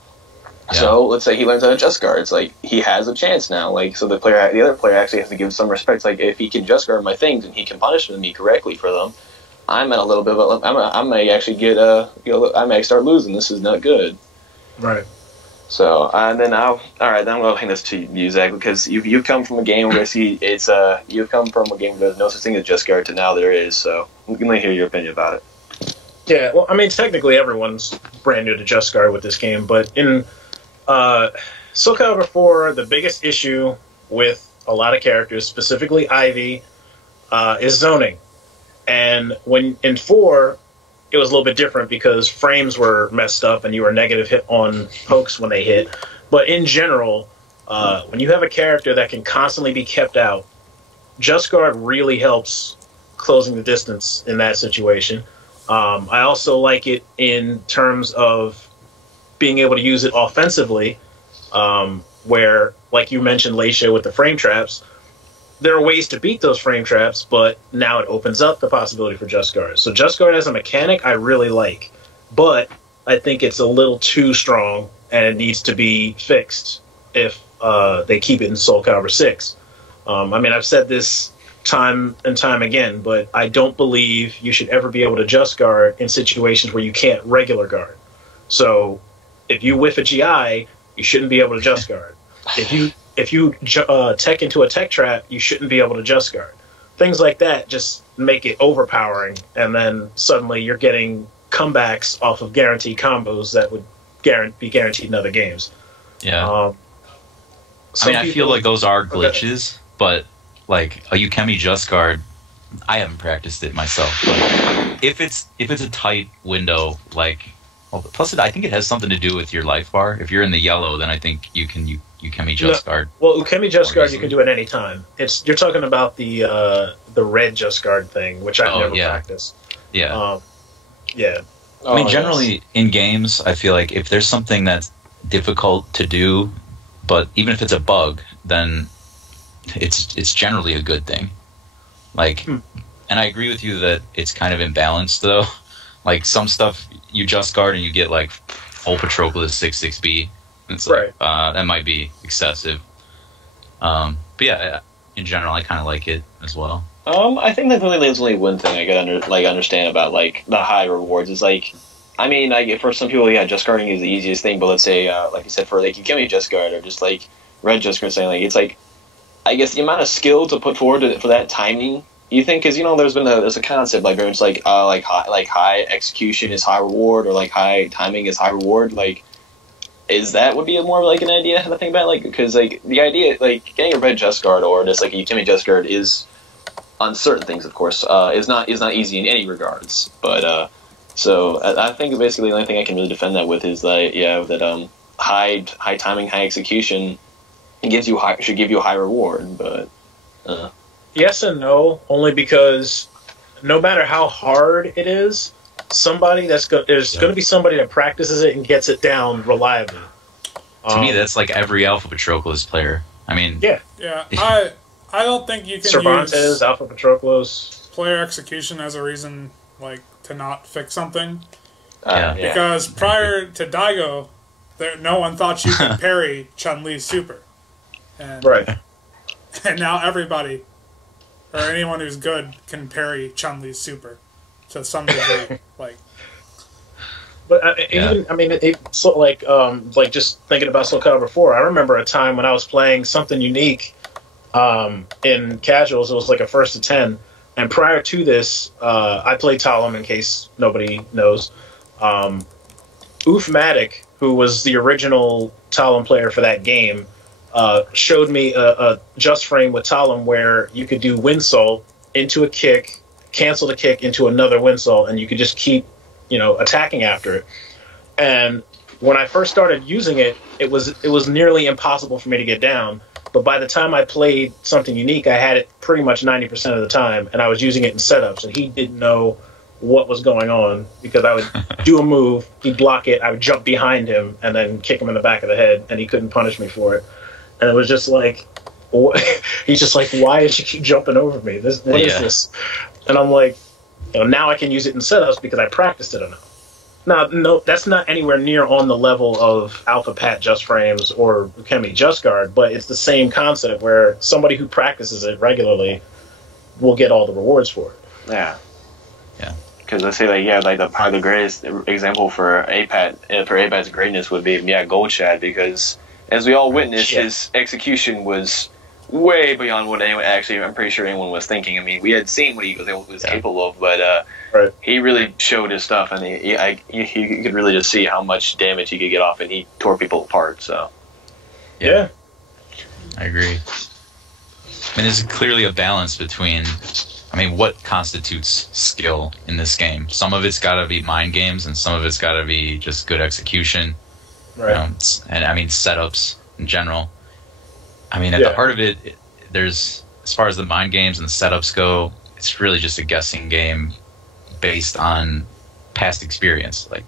Yeah. So let's say he learns how to Just Guard. It's like he has a chance now. Like so, the other player actually has to give some respect. It's like if he can Just Guard my things and he can punish me correctly for them, I'm at a little bit of I may actually get I may start losing. This is not good. Right. So and then I'm gonna hand this to you, Zach, because you've come from a game where you've come from a game where there's no such thing as Just Guard to now there is. So let me hear your opinion about it. Yeah. Well, I mean, technically everyone's brand new to Just Guard with this game, but in Soul Calibur 4, the biggest issue with a lot of characters, specifically Ivy, is zoning. And when in 4, it was a little bit different because frames were messed up and you were negative hit on pokes when they hit. But in general, when you have a character that can constantly be kept out, Just Guard really helps closing the distance in that situation. I also like it in terms of being able to use it offensively, where, like you mentioned, Leisha with the frame traps, there are ways to beat those frame traps, but now it opens up the possibility for Just Guard. So Just Guard as a mechanic, I really like. But I think it's a little too strong, and it needs to be fixed if they keep it in Soul Calibur 6. I mean, I've said this time and time again, but I don't believe you should ever be able to just guard in situations where you can't regular guard. So if you whiff a GI, you shouldn't be able to just guard. If you tech into a tech trap, you shouldn't be able to just guard. Things like that just make it overpowering, and then suddenly you're getting comebacks off of guaranteed combos that would be guaranteed in other games. Yeah. I feel like those are glitches, but like a Ukemi Just Guard, I haven't practiced it myself. But if it's a tight window, like, well, plus I think it has something to do with your life bar. If you're in the yellow, then I think you can Ukemi Just Guard. Well, Ukemi Just Guard you can do at any time. You're talking about the red Just Guard thing, which I've never practiced. Yeah. Yeah. I mean, generally in games, I feel like if there's something that's difficult to do, but even if it's a bug, then it's generally a good thing. Like, and I agree with you that it's kind of imbalanced, though. Like, some stuff you just guard and you get, like, full Patroclus 6-6B. It's like, that might be excessive. But yeah, in general, I kind of like it as well. I think that really there's only one thing I could understand about, like, the high rewards is, like, I mean, like, for some people, yeah, just guarding is the easiest thing, but let's say, like you said, for, like, Ukemi Just Guard or just, like, red Just Guard, saying, like, it's, like, I guess the amount of skill to put forward for that timing, you think, because, you know, there's a concept, like, where it's, like high execution is high reward, or, like, high timing is high reward, like, is that would be more like an idea to think about, like, because, like, the idea, like, getting a red Just Guard or just, like, a Ukemi Just Guard is, on certain things, of course, is not easy in any regards, but, so I think basically the only thing I can really defend that with is that, yeah, that, high timing, high execution, should give you a high reward, but yes and no, only because no matter how hard it is, there's going to be somebody that practices it and gets it down reliably. To me, that's like every Alpha Patroclus player. I mean, yeah. I don't think you can Cervantes, use Alpha Patroclus, player execution as a reason, like, to not fix something. Because prior to Daigo, no one thought you could parry Chun-Li's super. And, and now everybody, or anyone who's good, can parry Chun-Li's super to some degree. Like, but like just thinking about Soul Calibur 4, I remember a time when I was playing something unique in casuals. It was like a 1st to 10, and prior to this, I played Talum. In case nobody knows, Oofmatic, who was the original Talum player for that game, showed me a just frame with Talum where you could do Windsult into a kick, cancel the kick into another Windsult, and you could just keep, attacking after it. And when I first started using it, it was nearly impossible for me to get down. But by the time I played something unique, I had it pretty much 90% of the time, and I was using it in setups, and he didn't know what was going on, because I would do a move, he'd block it, I would jump behind him, and then kick him in the back of the head, and he couldn't punish me for it. And it was just like, he's just like, why did you keep jumping over me? What is this? And I'm like, now I can use it in setups because I practiced it enough. Now, no, that's not anywhere near on the level of Alpha Pat Just Frames or Ukemi Just Guard, but it's the same concept where somebody who practices it regularly will get all the rewards for it. Yeah. Because I say, like, probably the greatest example for APAT's greatness would be, Gold Chad, because as we all witnessed, his execution was way beyond what I'm pretty sure anyone was thinking. I mean, we had seen what he was capable of, but he really showed his stuff, and he could really just see how much damage he could get off, and he tore people apart, so. Yeah. I agree. I mean, there's clearly a balance between, what constitutes skill in this game. Some of it's got to be mind games, and some of it's got to be just good execution. Right. And setups in general. At the heart of it, there's, as far as the mind games and the setups go, it's really just a guessing game based on past experience. Like,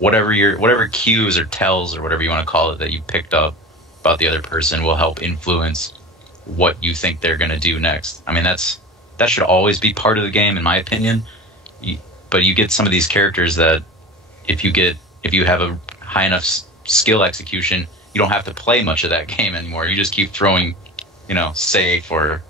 whatever cues or tells or whatever you want to call it that you picked up about the other person will help influence what you think they're going to do next. That should always be part of the game, in my opinion. But you get some of these characters that if if you have a high enough skill execution, you don't have to play much of that game anymore. You just keep throwing, safe or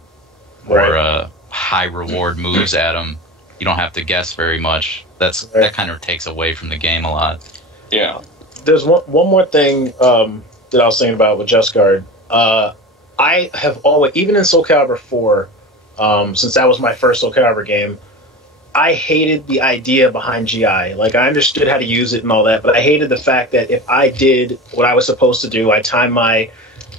high reward moves at them. You don't have to guess very much. That kind of takes away from the game a lot. Yeah. There's one more thing that I was thinking about with Just Guard. I have always, even in Soul Calibur 4, since that was my first Soul Calibur game, I hated the idea behind GI. Like, I understood how to use it and all that, but I hated the fact that if I did what I was supposed to do, I time my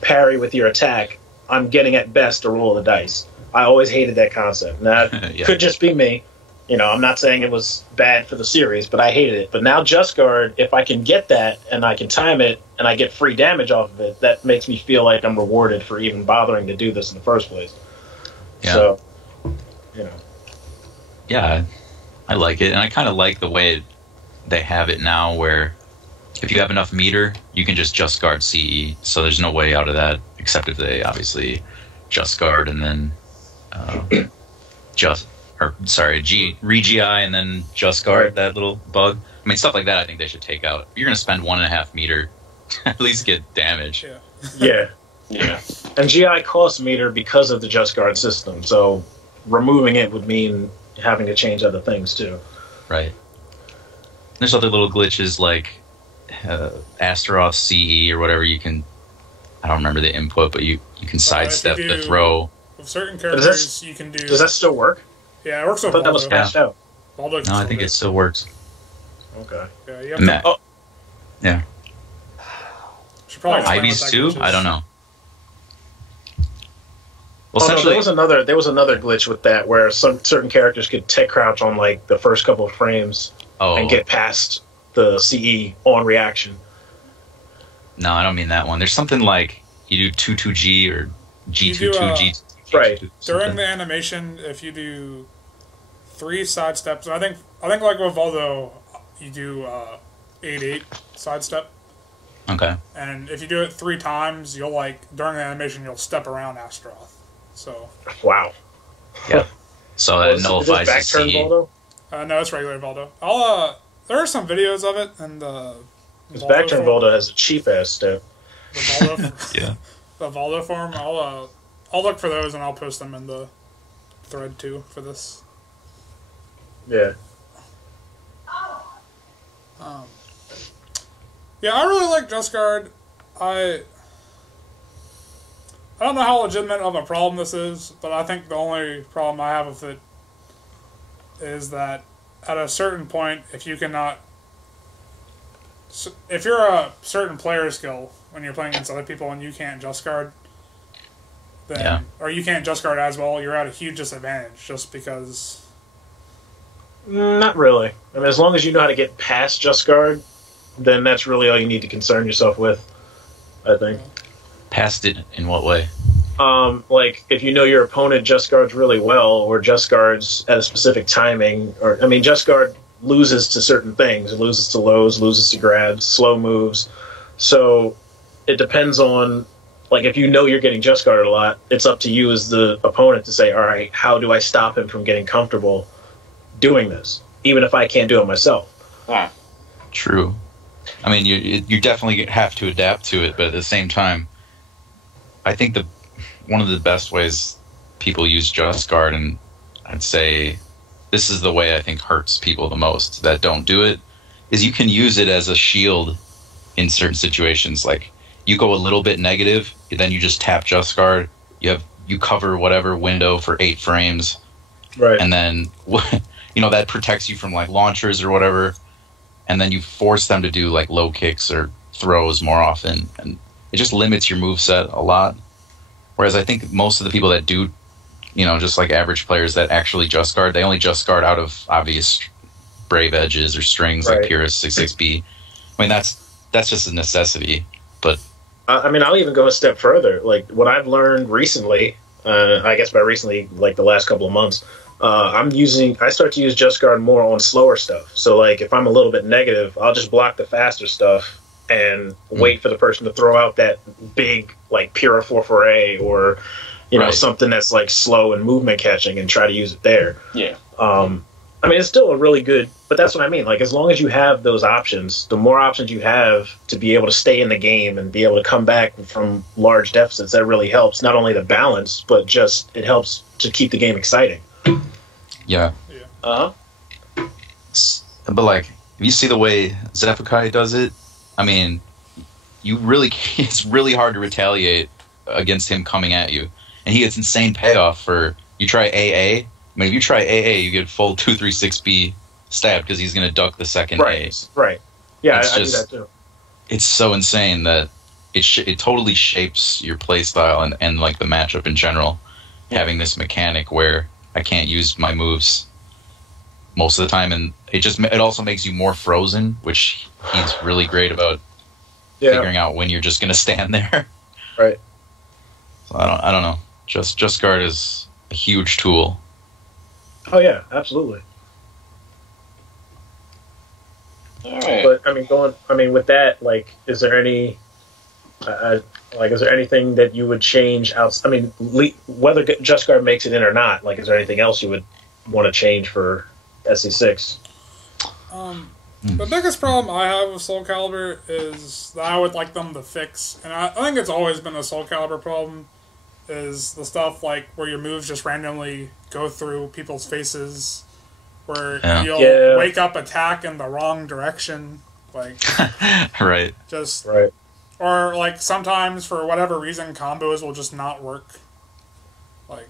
parry with your attack, I'm getting at best a roll of the dice. I always hated that concept. Now, it could just be me. I'm not saying it was bad for the series, but I hated it. But now Just Guard, if I can get that and I can time it and I get free damage off of it, that makes me feel like I'm rewarded for even bothering to do this in the first place. Yeah. So, Yeah, I like it. And I kind of like the way they have it now where if you have enough meter, you can just guard CE. So there's no way out of that except if they obviously just guard and then re-GI and then just guard that little bug. I mean, stuff like that I think they should take out. If you're going to spend 1.5 meter, at least get damage. Yeah. And GI costs meter because of the just guard system, so removing it would mean having to change other things too. Right. There's other little glitches like Astaroth CE or whatever you can... I don't remember the input, but you can sidestep the throw. With certain characters, you can do... Does that still work? Yeah, it works with I thought that was patched out. Baldo No, I think it still works. Okay. Yeah, you have to... Yeah. Should probably Ivy's too? I don't know. Well, there was another glitch with that where certain characters could tech crouch on like the first couple of frames and get past the CE on reaction. No, I don't mean that one. There's something like you do 22G or G22, G22. Right. During the animation, if you do 3 sidesteps, I think like with Valdo, you do 8-8 sidestep. Okay. And if you do it 3 times, you'll during the animation, you'll step around Astaroth. So. Wow. Yeah. So that nullifies the CE. Valdo? No, it's regular Valdo. There are some videos of it, and because backturn Valdo has a cheap ass step. The Valdo. Yeah. The Valdo form. I'll look for those and I'll post them in the thread too for this. Yeah. Yeah, I really like Just Guard. I don't know how legitimate of a problem this is, but I think the only problem I have with it is that at a certain point, if you're a certain player skill when you're playing against other people and you can't Just Guard, then, or you can't Just Guard as well, you're at a huge disadvantage just because... Not really. I mean, as long as you know how to get past Just Guard, then that's really all you need to concern yourself with, I think. Past it in what way? Like, if you know your opponent Just Guards really well, or Just Guards at a specific timing, Just Guard loses to certain things. It loses to lows, loses to grabs, slow moves. So, it depends on... Like, if you know you're getting Just Guarded a lot, it's up to you as the opponent to say, all right, how do I stop him from getting comfortable doing this, even if I can't do it myself? True. I mean, you definitely have to adapt to it, but at the same time, I think one of the best ways people use Just Guard, and I'd say this is the way I think hurts people the most that don't do it, is you can use it as a shield in certain situations. Like, you go a little bit negative, then you just tap Just Guard. You cover whatever window for 8 frames, right? And then that protects you from like launchers or whatever. And then you force them to do like low kicks or throws more often, and it just limits your moveset a lot. Whereas I think most of the people that do, just like average players that actually Just Guard, they only Just Guard out of obvious brave edges or strings like Purist 66B. I mean, that's just a necessity, but. I'll even go a step further. Like, what I've learned recently, I guess by recently, like the last couple of months, I start to use Just Guard more on slower stuff. So, like, if I'm a little bit negative, I'll just block the faster stuff and wait for the person to throw out that big, like, Pura 4-4A or, something that's, like, slow and movement catching and try to use it there. Yeah. I mean, it's still a really good, but that's what I mean. Like, as long as you have those options, the more options you have to be able to stay in the game and be able to come back from large deficits, that really helps. Not only the balance, but just it helps to keep the game exciting. Yeah. Uh-huh. But, like, if you see the way Zephyrkai does it, I mean, it's really hard to retaliate against him coming at you. And he gets insane payoff for, you try AA. I mean, if you try AA, you get full 236B stab because he's going to duck the second A. Right. Yeah, I do just, that too. It's so insane that it totally shapes your playstyle and like the matchup in general. Having this mechanic where I can't use my moves most of the time, and it also makes you more frozen, which he's really great about figuring out when you're just going to stand there. Right. So I don't know. Just Guard is a huge tool. Oh yeah, absolutely. All right. But I mean, with that, like, is there any, is there anything that you would change out? I mean, whether Just Guard makes it in or not, like, is there anything else you would want to change for SC6? The biggest problem I have with Soul Calibur is that I would like them to fix, and I think it's always been a Soul Calibur problem, is the stuff like where your moves just randomly go through people's faces, where you'll wake up attack in the wrong direction, like right. Just right. Or like sometimes for whatever reason combos will just not work. Like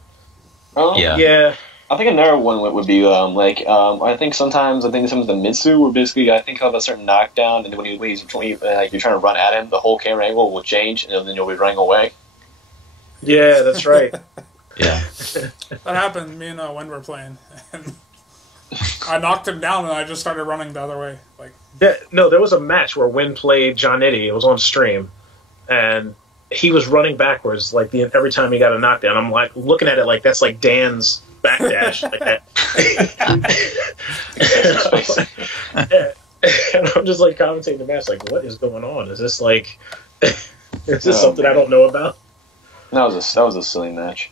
yeah. I think another one would be I think sometimes the Mitsu where basically I think of a certain knockdown, and when you're trying to run at him, the whole camera angle will change, and then you'll be running away. Yeah, that's right. Yeah. That happened. Me and Wen were playing, and I knocked him down, and I just started running the other way. Like, there was a match where Win played John Nitty. It was on stream, and he was running backwards like every time he got a knockdown. I'm like looking at it like that's like Dan's backdash like that. And I'm just like commentating the match like, what is going on? Is this like is this something I don't know about? That was a silly match.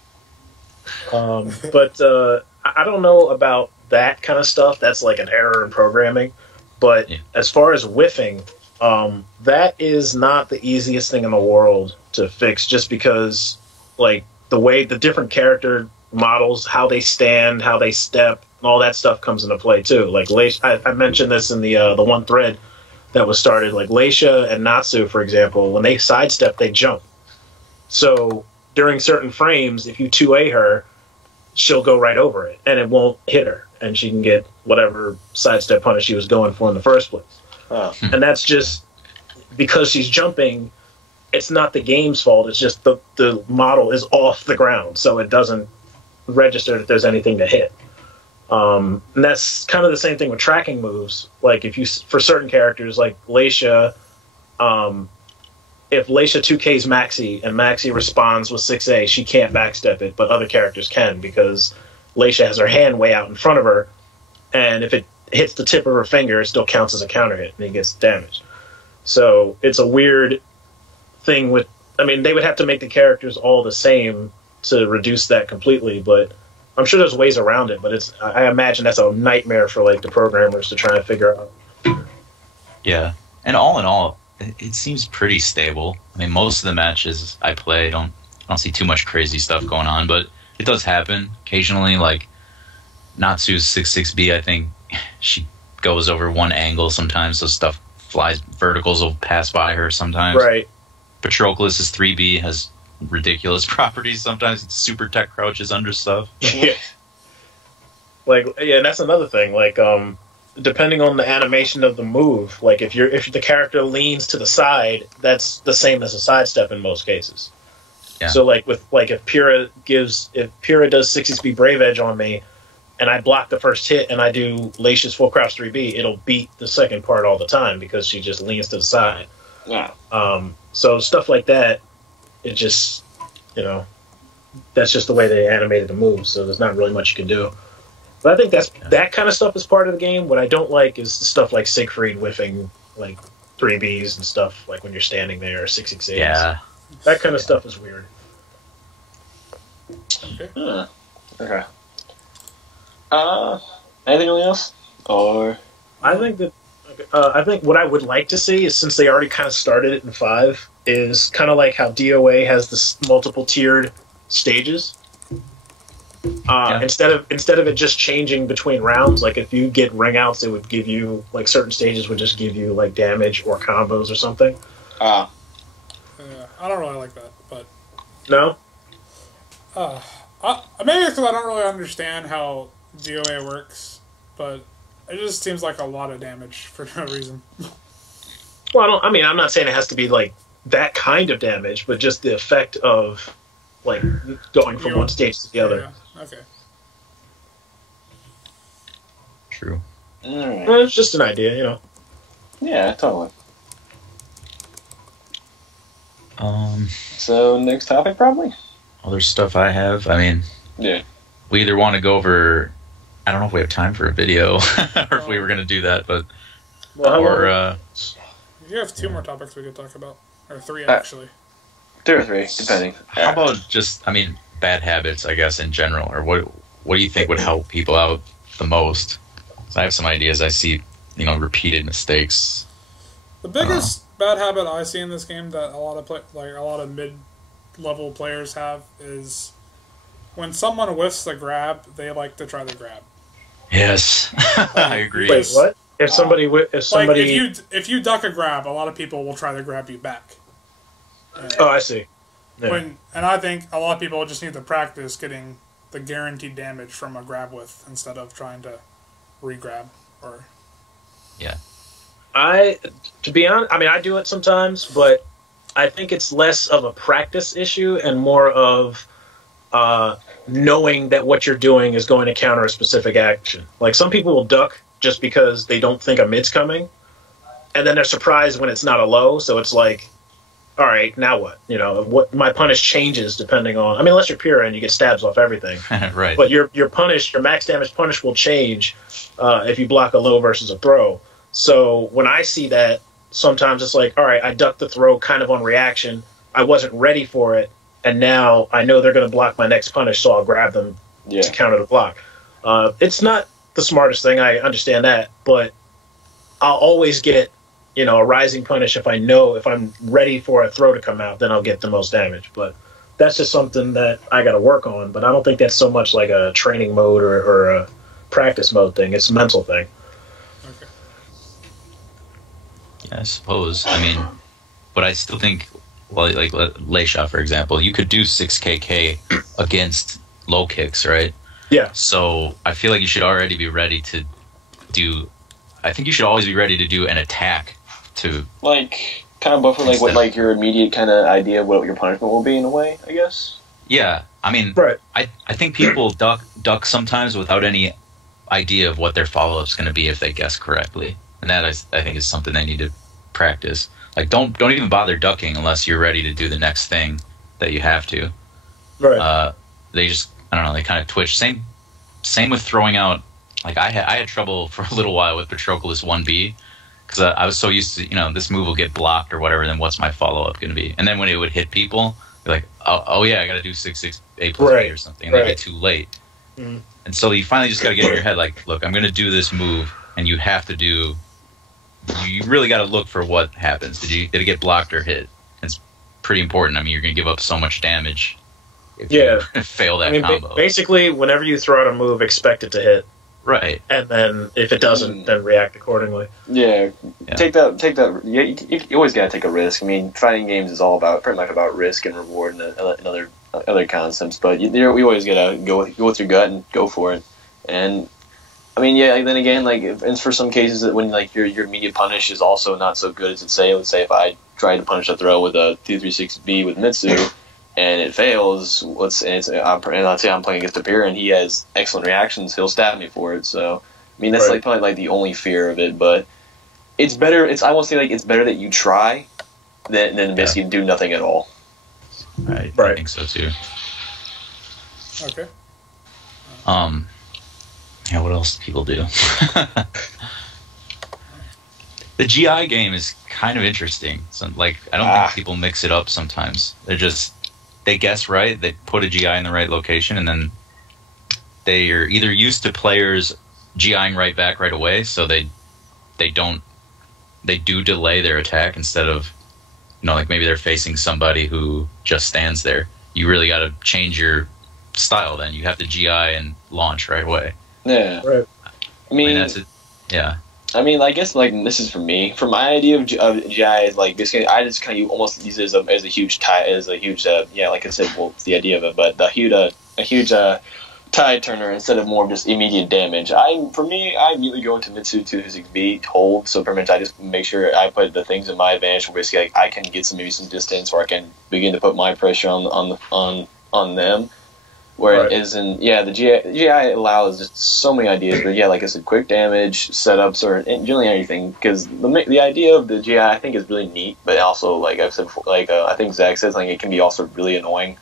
But I don't know about that kind of stuff. That's like an error in programming. But as far as whiffing, that is not the easiest thing in the world to fix, just because like the way the different character models, how they stand, how they step, all that stuff comes into play too. Like I mentioned this in the one thread that was started. Like Leisha and Natsu, for example, when they sidestep, they jump. So during certain frames, if you 2A her, she'll go right over it, and it won't hit her, and she can get whatever sidestep punish she was going for in the first place. And that's just because she's jumping. It's not the game's fault. It's just the model is off the ground, so it doesn't register that there's anything to hit. And that's kind of the same thing with tracking moves. Like if you, for certain characters like Leisha, if Leisha 2Ks Maxi and Maxi responds with 6A, she can't backstep it, but other characters can, because Leisha has her hand way out in front of her, and if it hits the tip of her finger, it still counts as a counter hit, and he gets damaged. So it's a weird thing with... I mean, they would have to make the characters all the same to reduce that completely, but I'm sure there's ways around it, but I imagine that's a nightmare for like the programmers to try and figure out. Yeah, and all in all, it seems pretty stable. I mean, most of the matches I play, I don't see too much crazy stuff going on, but it does happen occasionally. Like Natsu's 6-6B, I think she goes over one angle sometimes, so stuff flies, verticals will pass by her sometimes. Right. Patroclus' 3B has ridiculous properties sometimes. It's super tech crouches under stuff. Yeah. And that's another thing. Like, depending on the animation of the move, like if the character leans to the side, that's the same as a sidestep in most cases. Yeah. So if Pyrrha does 60 Brave Edge on me, and I block the first hit, and I do Leisha's full crouch 3B, it'll beat the second part all the time because she just leans to the side. Yeah. So stuff like that, it just, that's just the way they animated the moves. So there's not really much you can do. But I think that kind of stuff is part of the game. What I don't like is stuff like Siegfried whiffing like 3Bs and stuff, like when you're standing there, or 668s. Yeah. That kind of stuff is weird. Okay. Okay. Anything else? Or I think that I think what I would like to see is, since they already kind of started it in 5, is kind of like how DOA has this multiple tiered stages. Instead of it just changing between rounds, like if you get ring outs, it would give you like certain stages would just give you like damage or combos or something. Yeah, I don't really like that, but no. Maybe it's because I don't really understand how DOA works, but it just seems like a lot of damage for no reason. Well, I'm not saying it has to be like that kind of damage, but just the effect of like going from one stage to the other. Yeah. Okay. True. Alright. Well, it's just an idea, you know. Yeah, totally. So next topic, probably. Other stuff I have. I mean, yeah. We either want to go over. I don't know if we have time for a video, or if we were going to do that, but you have 2 more topics we could talk about, or 3 actually. 2 or 3, depending. How about just, bad habits, I guess, in general, or what do you think would help people out the most? So I have some ideas. I see, repeated mistakes. The biggest bad habit I see in this game that a lot of mid-level players have is when someone whiffs the grab, they like to try the grab. Yes, I agree. Wait, what? If somebody, if you duck a grab, a lot of people will try to grab you back. I see. Yeah. And I think a lot of people just need to practice getting the guaranteed damage from a grab whiff instead of trying to re-grab or. Yeah. To be honest, I do it sometimes, but I think it's less of a practice issue and more of knowing that what you're doing is going to counter a specific action. Like, some people will duck just because they don't think a mid's coming, and then they're surprised when it's not a low, so it's like, all right, now what? What my punish changes depending on... unless you're pure and you get stabs off everything. Right. But your max damage punish will change if you block a low versus a throw. So when I see that, sometimes it's like, all right, I ducked the throw kind of on reaction. I wasn't ready for it, and now I know they're going to block my next punish, so I'll grab them to counter the block. It's not the smartest thing, I understand that, but I'll always get, a rising punish if I'm ready for a throw to come out, then I'll get the most damage. But that's just something that I got to work on, but I don't think that's so much like a training mode or a practice mode thing. It's a mental thing. Okay. Yeah, I suppose. But I still think, like Leisha, for example, you could do 6KK against low kicks, right? Yeah. So I feel like you should already be ready to do... I think you should always be ready to do an attack to... Like, kind of buffer, like, what, like, your immediate kind of idea of what your punishment will be, in a way, I guess? Yeah. Right. I think people duck sometimes without any idea of what their follow-up's going to be if they guess correctly. And that, I think, is something they need to practice. Like, don't even bother ducking unless you're ready to do the next thing that you have to. Right. They just... I don't know, they kind of twitch. Same with throwing out. Like, I had trouble for a little while with Patroclus 1B, because I was so used to, this move will get blocked or whatever, then what's my follow-up going to be? And then when it would hit people, they're like, oh yeah, I got to do 6/6 A plus B or something, and they get too late. Mm. And so you finally just got to get in your head, like, look, I'm going to do this move, and you have to do... You really got to look for what happens. Did it get blocked or hit? It's pretty important. You're going to give up so much damage if you fail that combo. Basically, whenever you throw out a move, expect it to hit. Right. And then if it doesn't, then react accordingly. Yeah. Take that. You always got to take a risk. Fighting games is all pretty much about risk and reward and other concepts. But we always got to go with your gut and go for it. And then again, like, it's for some cases that when like your immediate punish is also not so good as let's say if I tried to punish a throw with a 236B with Mitsu. And it fails. Let's say I'm playing against a peer, and he has excellent reactions. He'll stab me for it. So, that's probably like the only fear of it. But it's better. I won't say like it's better that you try than basically do nothing at all. Right. I think so too. Okay. Yeah. What else do people do? The GI game is kind of interesting. So, like, I don't think people mix it up sometimes. They guess right, they put a GI in the right location, and then they are either used to players GIing right back right away, so they do delay their attack instead of, like maybe they're facing somebody who just stands there. You really got to change your style then. You have to GI and launch right away. Yeah. Right. I mean that's it. Yeah. I mean, I guess like this is for me. For my idea of GI is like this. I just kind of use it as a huge tie, like I said, well, it's the idea of it, but a huge tide turner instead of more of just immediate damage. I immediately go into Mitsu 226B hold, so pretty much I just make sure I put the things in my advantage where basically like, I can get maybe some distance, or I can begin to put my pressure on them. Where right. it isn't, the GI allows just so many ideas, but like I said, quick damage, setups, or generally anything, because the idea of the GI I think is really neat, but also, like I've said before, I think Zach says, like, it can be also really annoying.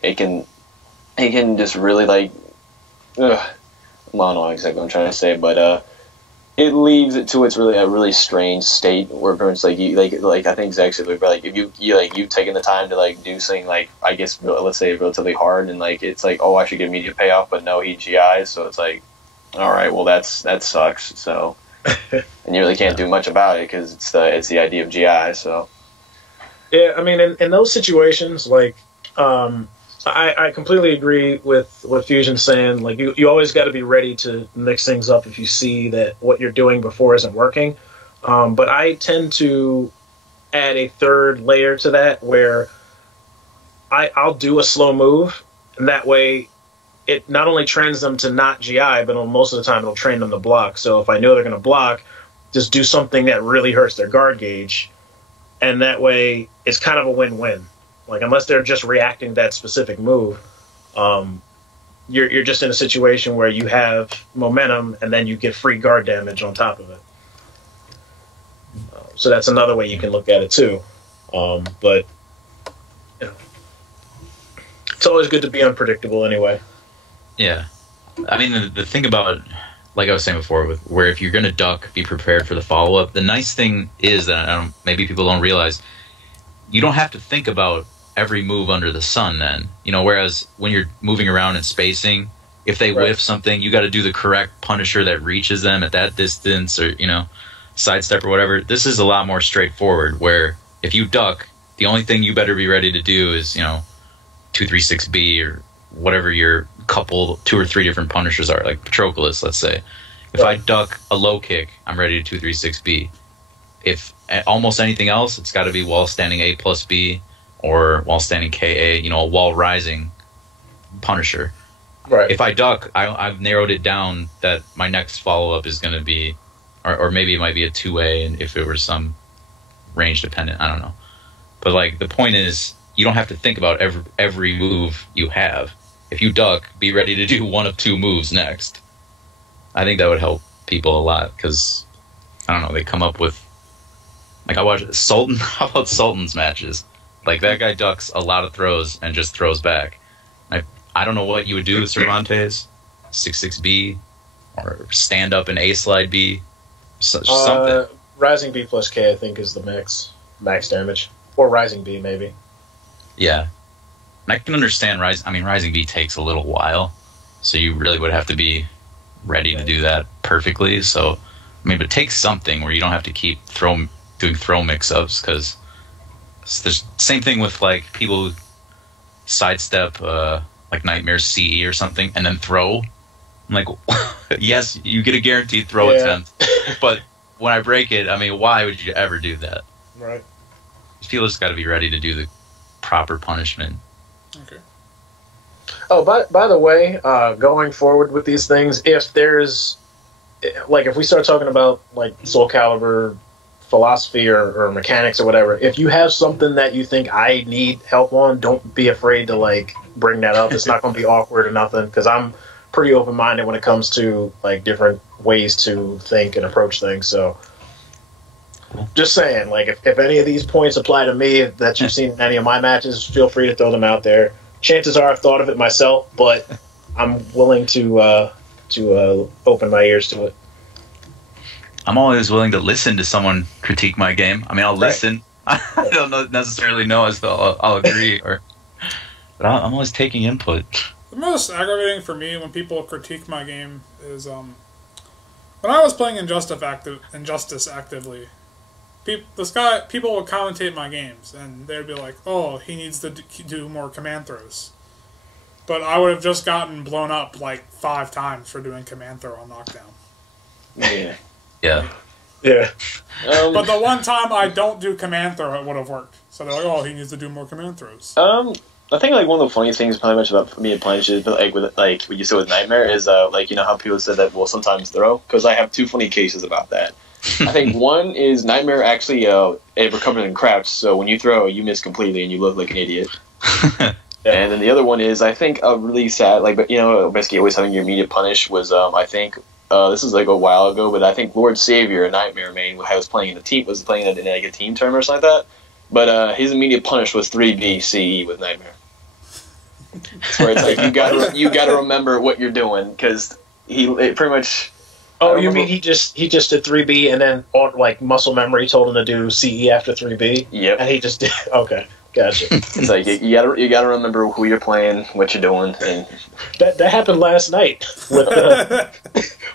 It can just really, like, I don't know exactly what I'm trying to say, but it leaves it to its really strange state where it's like you like I think Zach said, like if you've taken the time to like do something like I guess let's say relatively hard, and like it's like, oh, I should get immediate payoff, but no, he GIs, so it's like, all right, well that sucks. So and you really can't do much about it because it's the idea of GI. So yeah, I mean in those situations, like I completely agree with what Fusion's saying. Like, you always got to be ready to mix things up if you see that what you're doing before isn't working. But I tend to add a third layer to that where I'll do a slow move, and that way it not only trains them to not GI, but most of the time it'll train them to block. So if I know they're going to block, just do something that really hurts their guard gauge, and that way it's kind of a win-win. Like, unless they're just reacting to that specific move, you're just in a situation where you have momentum and then you get free guard damage on top of it. So that's another way you can look at it too. But it's always good to be unpredictable anyway. Yeah. I mean, the thing about, like I was saying before, where if you're going to duck, be prepared for the follow-up. The nice thing is that maybe people don't realize, you don't have to think about every move under the sun then. Whereas when you're moving around and spacing, if they whiff something, you got to do the correct Punisher that reaches them at that distance, or, sidestep or whatever. This is a lot more straightforward, where if you duck, the only thing you better be ready to do is, 236B or whatever your couple, 2 or 3 different Punishers are, like Patroclus, let's say. If I duck a low kick, I'm ready to 236B. If almost anything else, it's got to be while standing A plus B, or while standing KA, a while rising Punisher. Right. If I duck, I've narrowed it down that my next follow-up is going to be, or maybe it might be a 2A, and if it were some range dependent, I don't know. But like, the point is, you don't have to think about every move you have. If you duck, be ready to do one of 2 moves next. I think that would help people a lot, because, I don't know, they come up with, like, I watch Sultan. How about Sultan's matches? Like, that guy ducks a lot of throws and just throws back. I don't know what you would do with Cervantes, 6-6B, or stand up and A slide B, something. Rising B plus K, I think, is the max damage, or Rising B maybe. Yeah, and I can understand Rising B takes a little while, so you really would have to be ready to do that perfectly. So, but it takes something where you don't have to keep doing throw mix-ups, because the same thing with like people who sidestep like Nightmare CE or something and then throw. I'm like, yes, you get a guaranteed throw attempt, but when I break it, why would you ever do that? Right. You just got to be ready to do the proper punishment. Okay. Oh, by the way, going forward with these things, if we start talking about like Soul Calibur philosophy or mechanics or whatever, if you have something that you think I need help on, don't be afraid to like bring that up. It's not going to be awkward or nothing, because I'm pretty open-minded when it comes to like different ways to think and approach things. So just saying, like, if any of these points apply to me that you've seen in any of my matches, feel free to throw them out there. Chances are I've thought of it myself, but I'm willing to open my ears to it. I'm always willing to listen to someone critique my game. I'll listen. I don't necessarily know as though I'll agree, but I'm always taking input. The most aggravating for me when people critique my game is When I was playing Injustice actively, people would commentate my games, and they'd be like, "Oh, he needs to do more command throws." But I would have just gotten blown up like 5 times for doing command throw on knockdown. Yeah. Yeah. Yeah. But the one time I don't do command throw, it would have worked. So they're like, "Oh, he needs to do more command throws." I think like one of the funniest things probably much about me and Punishes, but like with like what you said with Nightmare is like, you know how people said that will sometimes throw, because I have 2 funny cases about that. I think one is Nightmare actually it recovers in crouch, so when you throw, you miss completely and you look like an idiot. And then the other one is, I think, a really sad, like, you know, basically always having your immediate punish was, I think, this is like a while ago, but I think Lord Savior, a Nightmare main, I was playing in a team like a team tournament or something like that. But his immediate punish was 3B CE with Nightmare. Where it's like you gotta remember what you're doing, because it pretty much. Oh, you mean he just did 3B and then like muscle memory told him to do CE after 3B? Yep. And he just did. Okay. Gotcha. It's like you gotta remember who you're playing, what you're doing, and that happened last night with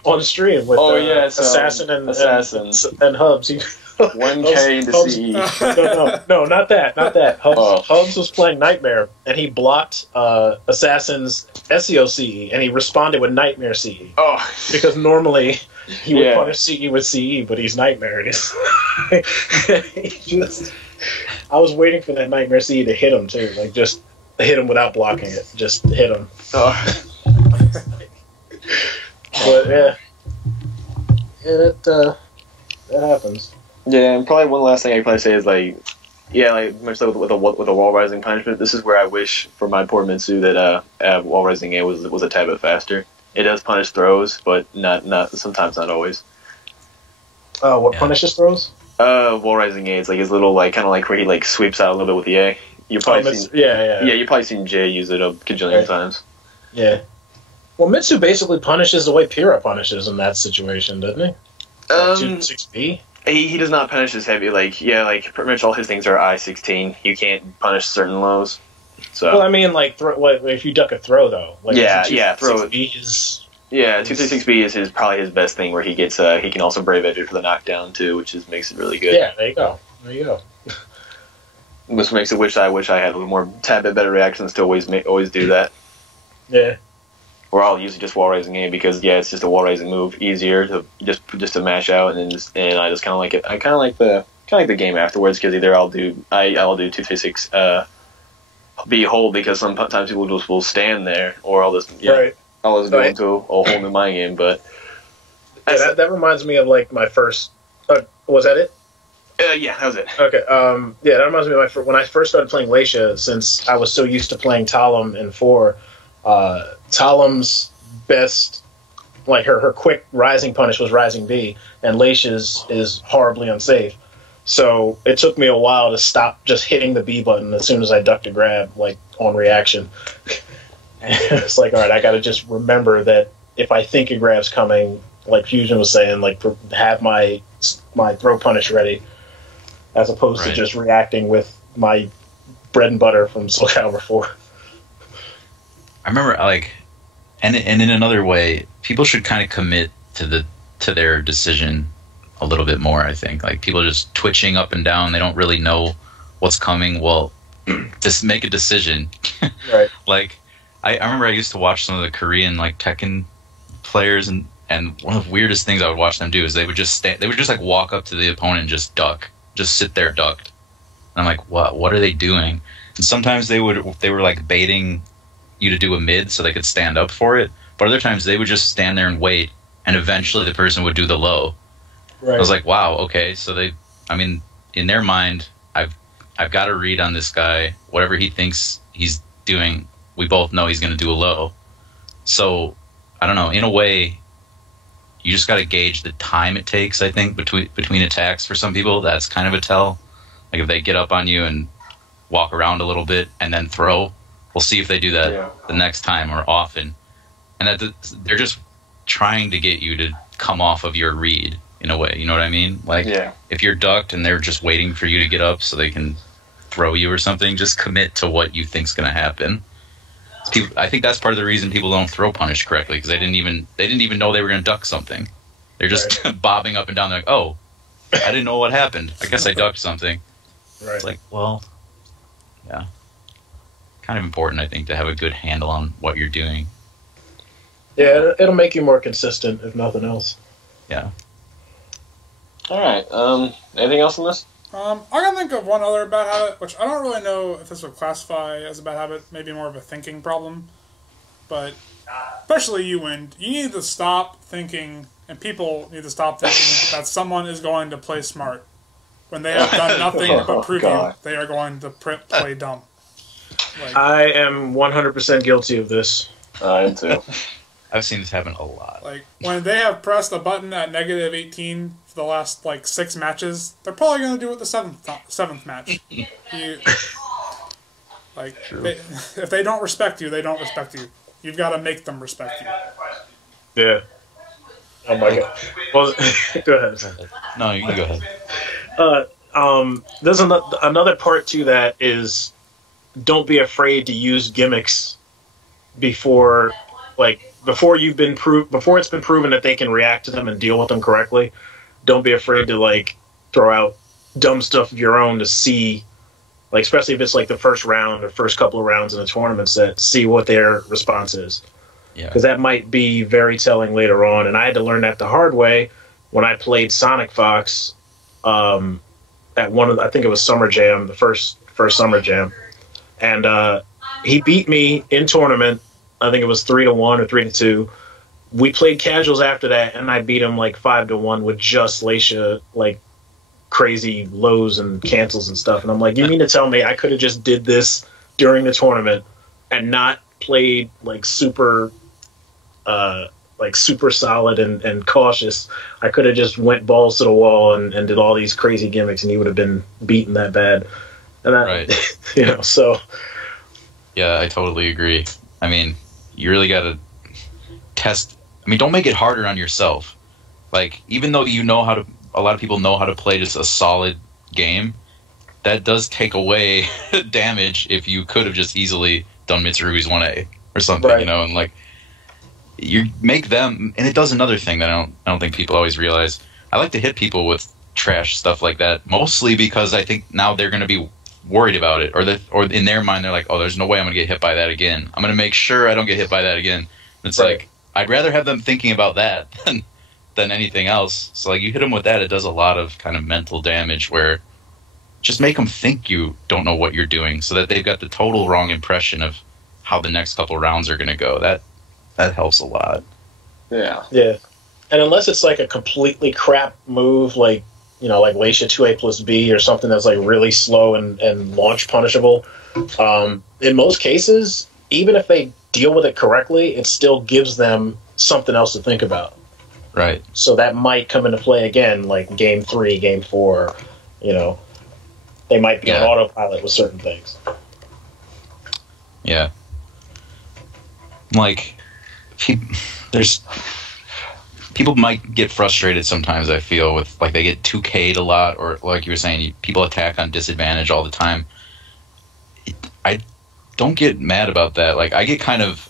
on stream with Assassin and Hubs. 1K into CE. No, not that. Hubs was playing Nightmare and he blocked Assassin's SEO CE and he responded with Nightmare CE. Oh, because normally he would punish CE with CE, but he's Nightmare. I was waiting for that Nightmare CE to hit him too, like just hit him without blocking it, just hit him. Oh. But that happens. Yeah, and probably one last thing I'd probably say is like much like with a wall rising punishment. This is where I wish for my poor Mitsu that wall rising A was a tad bit faster. It does punish throws, but not sometimes, not always. What punishes throws? Wall rising A is like his little like kind of like where he like sweeps out a little bit with the A. You probably you've probably seen Jay use it a gajillion times. Yeah. Well, Mitsu basically punishes the way Pyrrha punishes in that situation, doesn't he? 6B. He does not punish as heavy. Like pretty much all his things are I-16. You can't punish certain lows. So. Well, I mean, like if you duck a throw though. Like, throw. 236B is probably his best thing, where he gets he can also brave edge it for the knockdown too, which makes it really good. Yeah, there you go. Which makes it wish I had a little more tad bit better reactions to always do that. Yeah. Or I'll usually just wall raising A because it's just a wall raising move, easier to just to mash out, and I just kind of like it. I kind of like the game afterwards, because either I'll do 236 B hold, because sometimes people just will stand there, or I'll just I'll just go into a whole new mind game. But that reminds me of like my first. Was that it? Yeah, that was it. Okay. That reminds me of when I first started playing Leisha, since I was so used to playing Talim in 4. Talim's best, like her quick rising punish was rising B, and Leisha's is horribly unsafe. So it took me a while to stop just hitting the B button as soon as I ducked a grab, like on reaction. It's like, all right, I got to just remember that if I think a grab's coming, like Fuzion was saying, like have my throw punish ready, as opposed to just reacting with my bread and butter from Soul Calibur 4. I remember, like, and in another way, people should kind of commit to their decision a little bit more. I think, like, people just twitching up and down, they don't really know what's coming. Well, just make a decision. Right. Like, I remember I used to watch some of the Korean like Tekken players, and one of the weirdest things I would watch them do is they would just like walk up to the opponent and just duck, just sit there ducked. And I'm like, what are they doing? And sometimes they were like baiting you to do a mid so they could stand up for it, but other times they would just stand there and wait, and eventually the person would do the low. Right. I was like, wow, okay, so in their mind, I've got a read on this guy. Whatever he thinks he's doing, we both know he's going to do a low. So I don't know, in a way, you just got to gauge the time it takes, I think, between attacks. For some people, that's kind of a tell. Like, if they get up on you and walk around a little bit and then throw, we'll see if they do that the next time or often. And that they're just trying to get you to come off of your read, in a way. You know what I mean? Like, if you're ducked and they're just waiting for you to get up so they can throw you or something, just commit to what you think's going to happen. I think that's part of the reason people don't throw punish correctly, because they didn't even know they were going to duck something. They're just bobbing up and down. They're like, oh, I didn't know what happened. I guess I ducked something. Right. It's like, well, yeah. Kind of important, I think, to have a good handle on what you're doing. Yeah, it'll make you more consistent, if nothing else. Yeah. All right. Anything else on this? I can think of one other bad habit, which I don't really know if this would classify as a bad habit, maybe more of a thinking problem. But especially you, Wind, you need to stop thinking, and people need to stop thinking that someone is going to play smart when they have done nothing but prove you they are going to play dumb. Like, I am 100% guilty of this. I am too. I've seen this happen a lot. Like, when they have pressed a button at -18 for the last, 6 matches, they're probably going to do it the seventh match. If they don't respect you, they don't respect you. You've got to make them respect you. Yeah. Oh my god. Well, go ahead. No, you can go ahead. There's another part to that is don't be afraid to use gimmicks before it's been proven that they can react to them and deal with them correctly. Don't be afraid to throw out dumb stuff of your own to see, especially if it's the first round or first couple of rounds in a tournament set, see what their response is. Yeah. Because that might be very telling later on. And I had to learn that the hard way when I played Sonic Fox at I think it was Summer Jam, the first Summer Jam. And he beat me in tournament. I think it was 3-1 or 3-2. We played casuals after that, and I beat him 5-1 with just Laisha, crazy lows and cancels and stuff. And I'm like, you mean to tell me I could have just did this during the tournament and not played super solid and cautious? I could have just went balls to the wall and did all these crazy gimmicks, and he would have been beaten that bad. And that, right. So. Yeah, I totally agree. I mean, you really got to test. I mean, don't make it harder on yourself. Even though a lot of people know how to play just a solid game, that does take away damage if you could have just easily done Mitsurugi's 1A or something, right. and you make them, and it does another thing that I don't think people always realize. I like to hit people with trash stuff like that, mostly because I think now they're going to be worried about it, or in their mind they're like, oh, there's no way I'm going to get hit by that again. I'm going to make sure I don't get hit by that again. And it's right. I'd rather have them thinking about that than anything else. So you hit them with that, it does a lot of kind of mental damage where just make them think you don't know what you're doing so that they've got the total wrong impression of how the next couple rounds are going to go. That helps a lot. Yeah. Yeah. And unless it's a completely crap move, like Laisha 2A plus B or something that's really slow and launch punishable, in most cases, even if they deal with it correctly, it still gives them something else to think about. Right. So that might come into play again, game 3, game 4, they might be on autopilot with certain things. Yeah. People might get frustrated sometimes, I feel, with they get 2K'd a lot, or like you were saying, people attack on disadvantage all the time. I don't get mad about that. I get kind of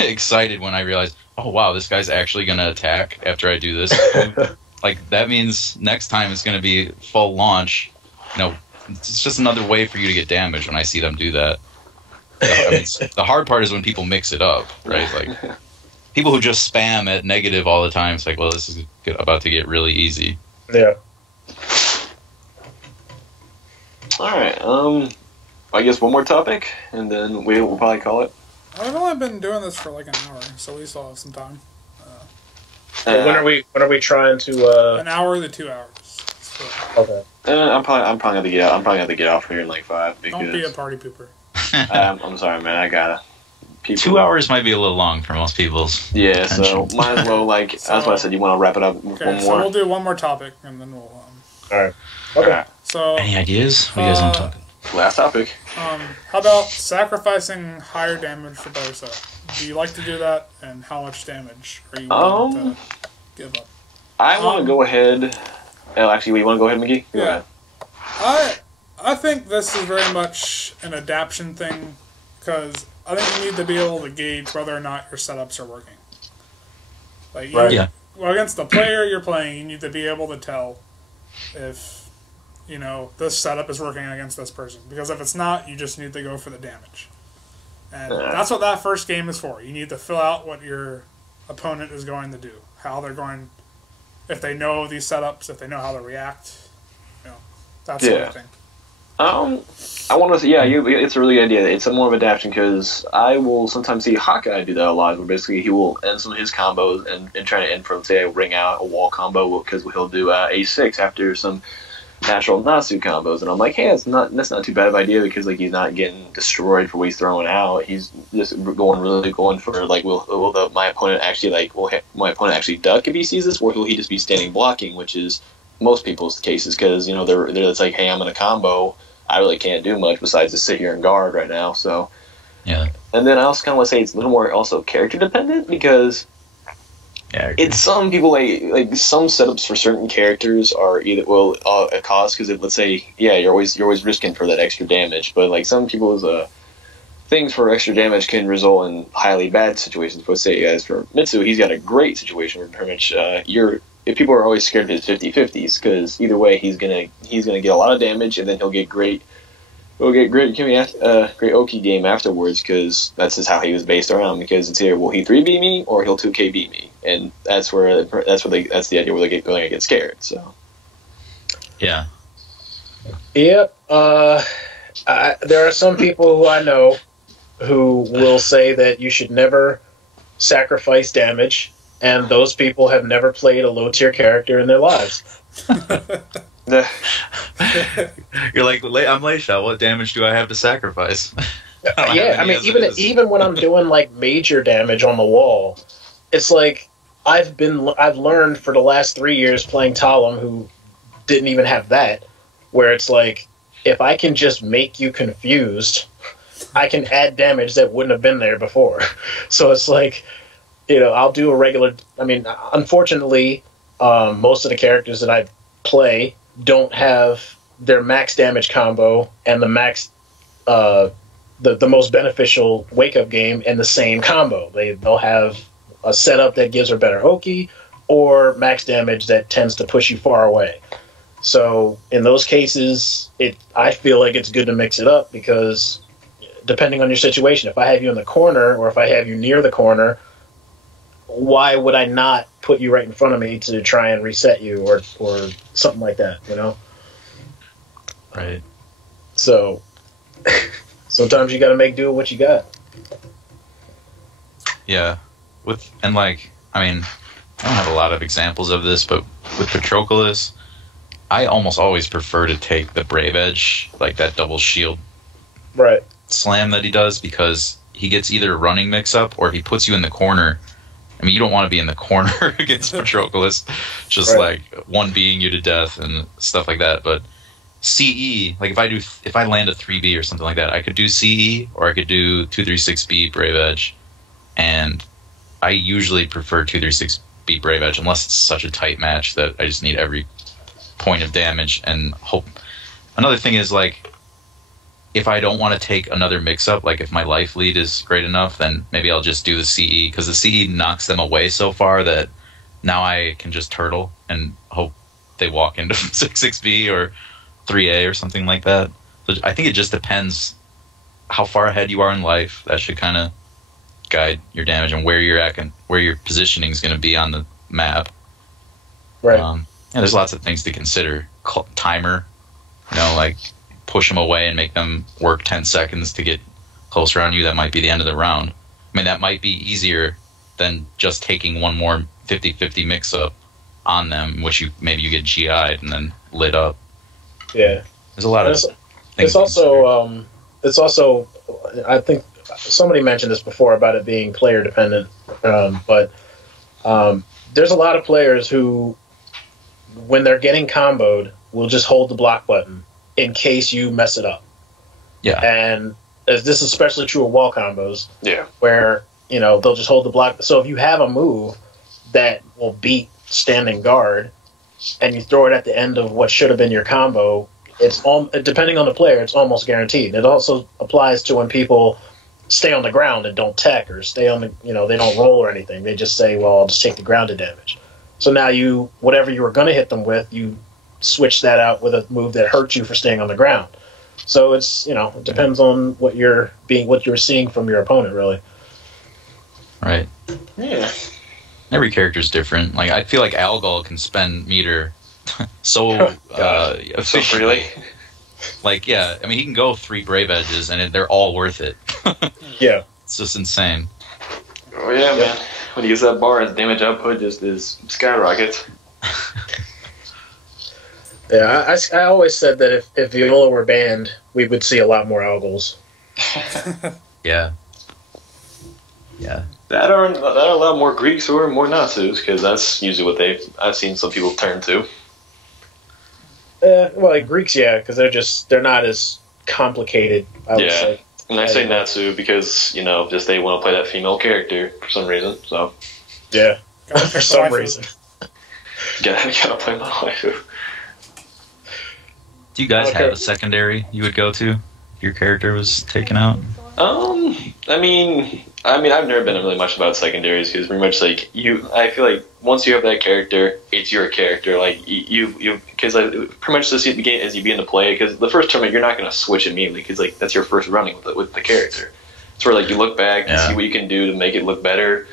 excited when I realize, oh wow, this guy's actually going to attack after I do this. That means next time it's going to be full launch. It's just another way for you to get damage when I see them do that. The hard part is when people mix it up, right? People who just spam at negative all the time, it's well, this is about to get really easy. Yeah. All right. I guess one more topic, and then we'll probably call it. I've only been doing this for an hour, so we still have some time. When are we trying to? An hour to 2 hours. So. Okay. I'm probably gonna get out. I'm probably gonna get off here in 5. Because, don't be a party pooper. I'm sorry, man. I gotta. 2 hours might be a little long for most people's. Yeah, attention. so might as well that's why I said you want to wrap it up with one more. So we'll do one more topic, and then we'll. All right. Okay. All right. So. Any ideas? What do you guys want to talk about? Last topic. How about sacrificing higher damage for better set? Do you like to do that, and how much damage are you willing to give up? I want to go ahead. Actually, you want to go ahead, McGee? Go ahead. I think this is very much an adaptation thing, because I think you need to be able to gauge whether or not your setups are working. Right. Yeah. against the player you're playing, you need to be able to tell if, this setup is working against this person. Because if it's not, you just need to go for the damage. And that's what that first game is for. You need to fill out what your opponent is going to do. How they're going, if they know these setups, if they know how to react. That sort of thing. I want to say, it's a really good idea. It's a more of adaptation because I will sometimes see Hawkeye do that a lot, where basically he will end some of his combos and try to end from, say, a ring out, a wall combo, because he'll do A6 after some natural Nasu combos, and I'm like, hey, that's not too bad of an idea because he's not getting destroyed for what he's throwing out. He's just going for will my opponent actually duck if he sees this, or will he just be standing blocking, which is most people's cases because they're it's like, hey, I'm in a combo. I really can't do much besides just sit here and guard right now. So, yeah. And then I also kind of want to say it's a little more also character dependent because it's some people like some setups for certain characters are either a cost because let's say you're always risking for that extra damage, but like some people's things for extra damage can result in highly bad situations. Let's say as for Mitsu, he's got a great situation where pretty much if people are always scared of his 50-50s, because either way he's gonna get a lot of damage and then he'll get great Oki game afterwards, because that's just how he was based around. Because it's either will he 3B me or he'll 2KB me, and that's the idea where they're gonna get scared. So yeah, yep. There are some people who I know who will say that you should never sacrifice damage. And those people have never played a low-tier character in their lives. You're like, I'm Leisha. What damage do I have to sacrifice? I mean, even when I'm doing like major damage on the wall, it's like I've learned for the last 3 years playing Talum, who didn't even have that, where it's like if I can just make you confused, I can add damage that wouldn't have been there before. So it's like, I'll do a regular. I mean, unfortunately, most of the characters that I play don't have their max damage combo and the max, the most beneficial wake up game in the same combo. They'll have a setup that gives her better Oki or max damage that tends to push you far away. So in those cases, I feel like it's good to mix it up because depending on your situation, if I have you in the corner or if I have you near the corner, why would I not put you right in front of me to try and reset you or something like that, Right. So sometimes you got to make do with what you got. Yeah. I don't have a lot of examples of this, but with Patroclus, I almost always prefer to take the Brave Edge, like that double shield right slam that he does, because he gets either a running mix-up or he puts you in the corner. I mean, you don't want to be in the corner against Patroclus, just like 1B'ing you to death and stuff like that. But CE, like if I land a 3B or something like that, I could do CE or I could do 236B Brave Edge, and I usually prefer 236B Brave Edge unless it's such a tight match that I just need every point of damage and hope. Another thing is like, if I don't want to take another mix-up, like if my life lead is great enough, then maybe I'll just do the CE, because the CE knocks them away so far that now I can just turtle and hope they walk into 6B or 3A or something like that. So I think it just depends how far ahead you are in life. That should kind of guide your damage and where you're at and where your positioning is going to be on the map. Right. There's lots of things to consider. Timer, like push them away and make them work 10 seconds to get closer on you. That might be the end of the round. I mean, that might be easier than just taking one more 50-50 mix-up on them, which maybe you get GI'd and then lit up. Yeah. There's a lot of things. It's also, I think somebody mentioned this before about it being player dependent, but there's a lot of players who, when they're getting comboed, will just hold the block button in case you mess it up. Yeah. And this is especially true of wall combos. Yeah. Where, they'll just hold the block. So if you have a move that will beat standing guard and you throw it at the end of what should have been your combo, it's depending on the player, it's almost guaranteed. It also applies to when people stay on the ground and don't tech or stay on the, they don't roll or anything. They just say, well, I'll just take the grounded damage. So now whatever you were going to hit them with, you switch that out with a move that hurts you for staying on the ground. So it's, it depends on what you're seeing from your opponent, really. Right. Yeah. Every character's different. Like, I feel like Algol can spend meter so efficiently. So freely. Like, yeah, I mean, he can go 3 Brave Edges, and they're all worth it. Yeah. It's just insane. Oh, yeah, man. When he gets that bar, his damage output just is skyrockets. Yeah, I always said that if Viola were banned, we would see a lot more Algols. Yeah. Yeah. That are a lot more Greeks or more Natsus, because that's usually what I've seen some people turn to. Well, like Greeks, yeah, because they're not as complicated, I would say. And I say Natsu because, just they want to play that female character for some reason, so. Yeah, for some reason. Gotta play my waifu. Do you guys have a secondary you would go to if your character was taken out? I mean, I've never been really much about secondaries because pretty much like I feel like once you have that character, it's your character. Like because pretty much as you begin to play, because the first tournament you're not going to switch immediately because like that's your first running with the character. It's where like you look back and see what you can do to make it look better,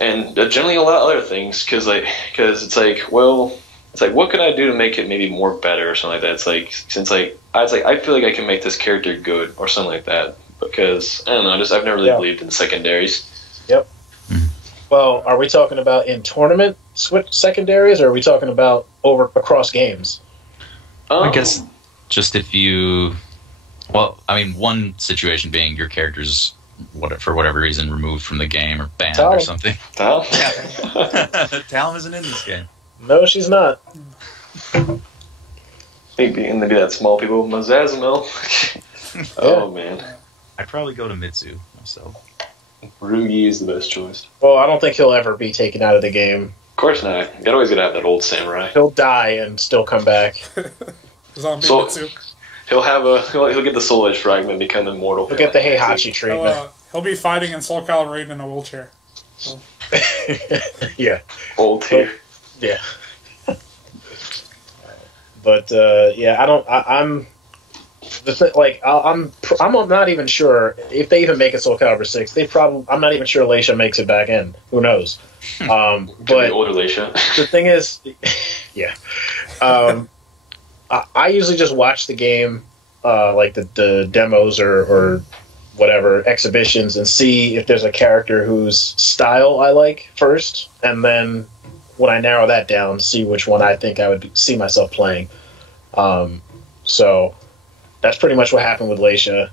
and generally a lot of other things because it's like what can I do to make it maybe more better or something like that. It's like I feel like I can make this character good or something like that. Because, I don't know, I've never really believed in secondaries. Yep. Well, are we talking about in tournament secondaries, or are we talking about across games? I guess just if you... Well, I mean, one situation being your character's, for whatever reason, removed from the game or banned or something. Talon? Talon isn't in this game. No, she's not. Maybe that small people, Mazazamel. Oh, man. I'd probably go to Mitsu myself. Rugi is the best choice. Well, I don't think he'll ever be taken out of the game. Of course not. You're always going to have that old samurai. He'll die and still come back. Mitsu. He'll get the Soul Edge fragment, become immortal. He'll get the Heihachi treatment. He'll be fighting in Soul Calibur in a wheelchair. So. Yeah. Old tier. Yeah. But I'm not even sure if they even make it Soul Calibur 6. I'm not even sure Leisha makes it back in. Who knows? But older Leisha. The thing is, yeah. I usually just watch the game, like the demos or whatever exhibitions, and see if there's a character whose style I like first, and then when I narrow that down, see which one I think I would see myself playing. So that's pretty much what happened with Leisha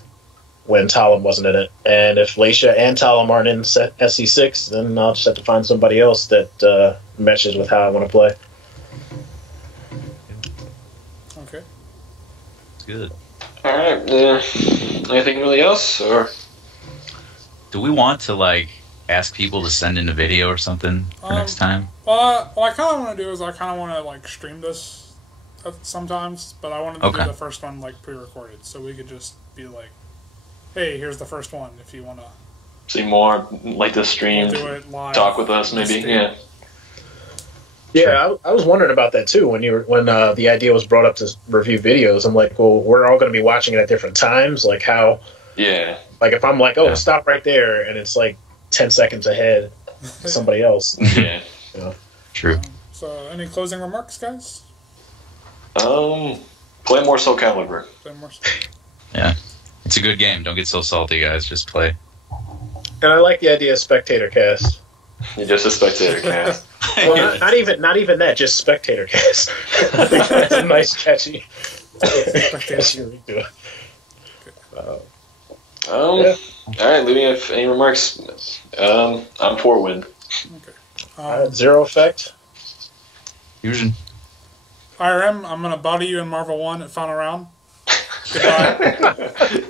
when Talon wasn't in it. And if Leisha and Talon aren't in SC6, then I'll just have to find somebody else that matches with how I want to play. Okay. Good. All right. Anything really else, or do we want to ask people to send in a video or something for next time? What I kind of want to do is I kind of want to stream this sometimes, but I wanted to do the first one pre-recorded, so we could just be like, "Hey, here's the first one." If you want to see more like the stream, do it live, talk with us, maybe. Yeah. Yeah, I was wondering about that too when the idea was brought up to review videos. I'm like, well, we're all going to be watching it at different times. Like how? Yeah. Like if I'm like, stop right there, and it's 10 seconds ahead of somebody else. Yeah. True. So, any closing remarks, guys? Play more Soul Calibur. Yeah, it's a good game. Don't get so salty, guys. Just play. And I like the idea of SpectatorCast. You're just a SpectatorCast. Well, not even that. Just SpectatorCast. I think that's a nice, catchy. All right, Louis. If any remarks, I'm for win. Okay. ZeroEffect. Fusion. IRM, I'm going to body you in Marvel 1 at final round. Goodbye.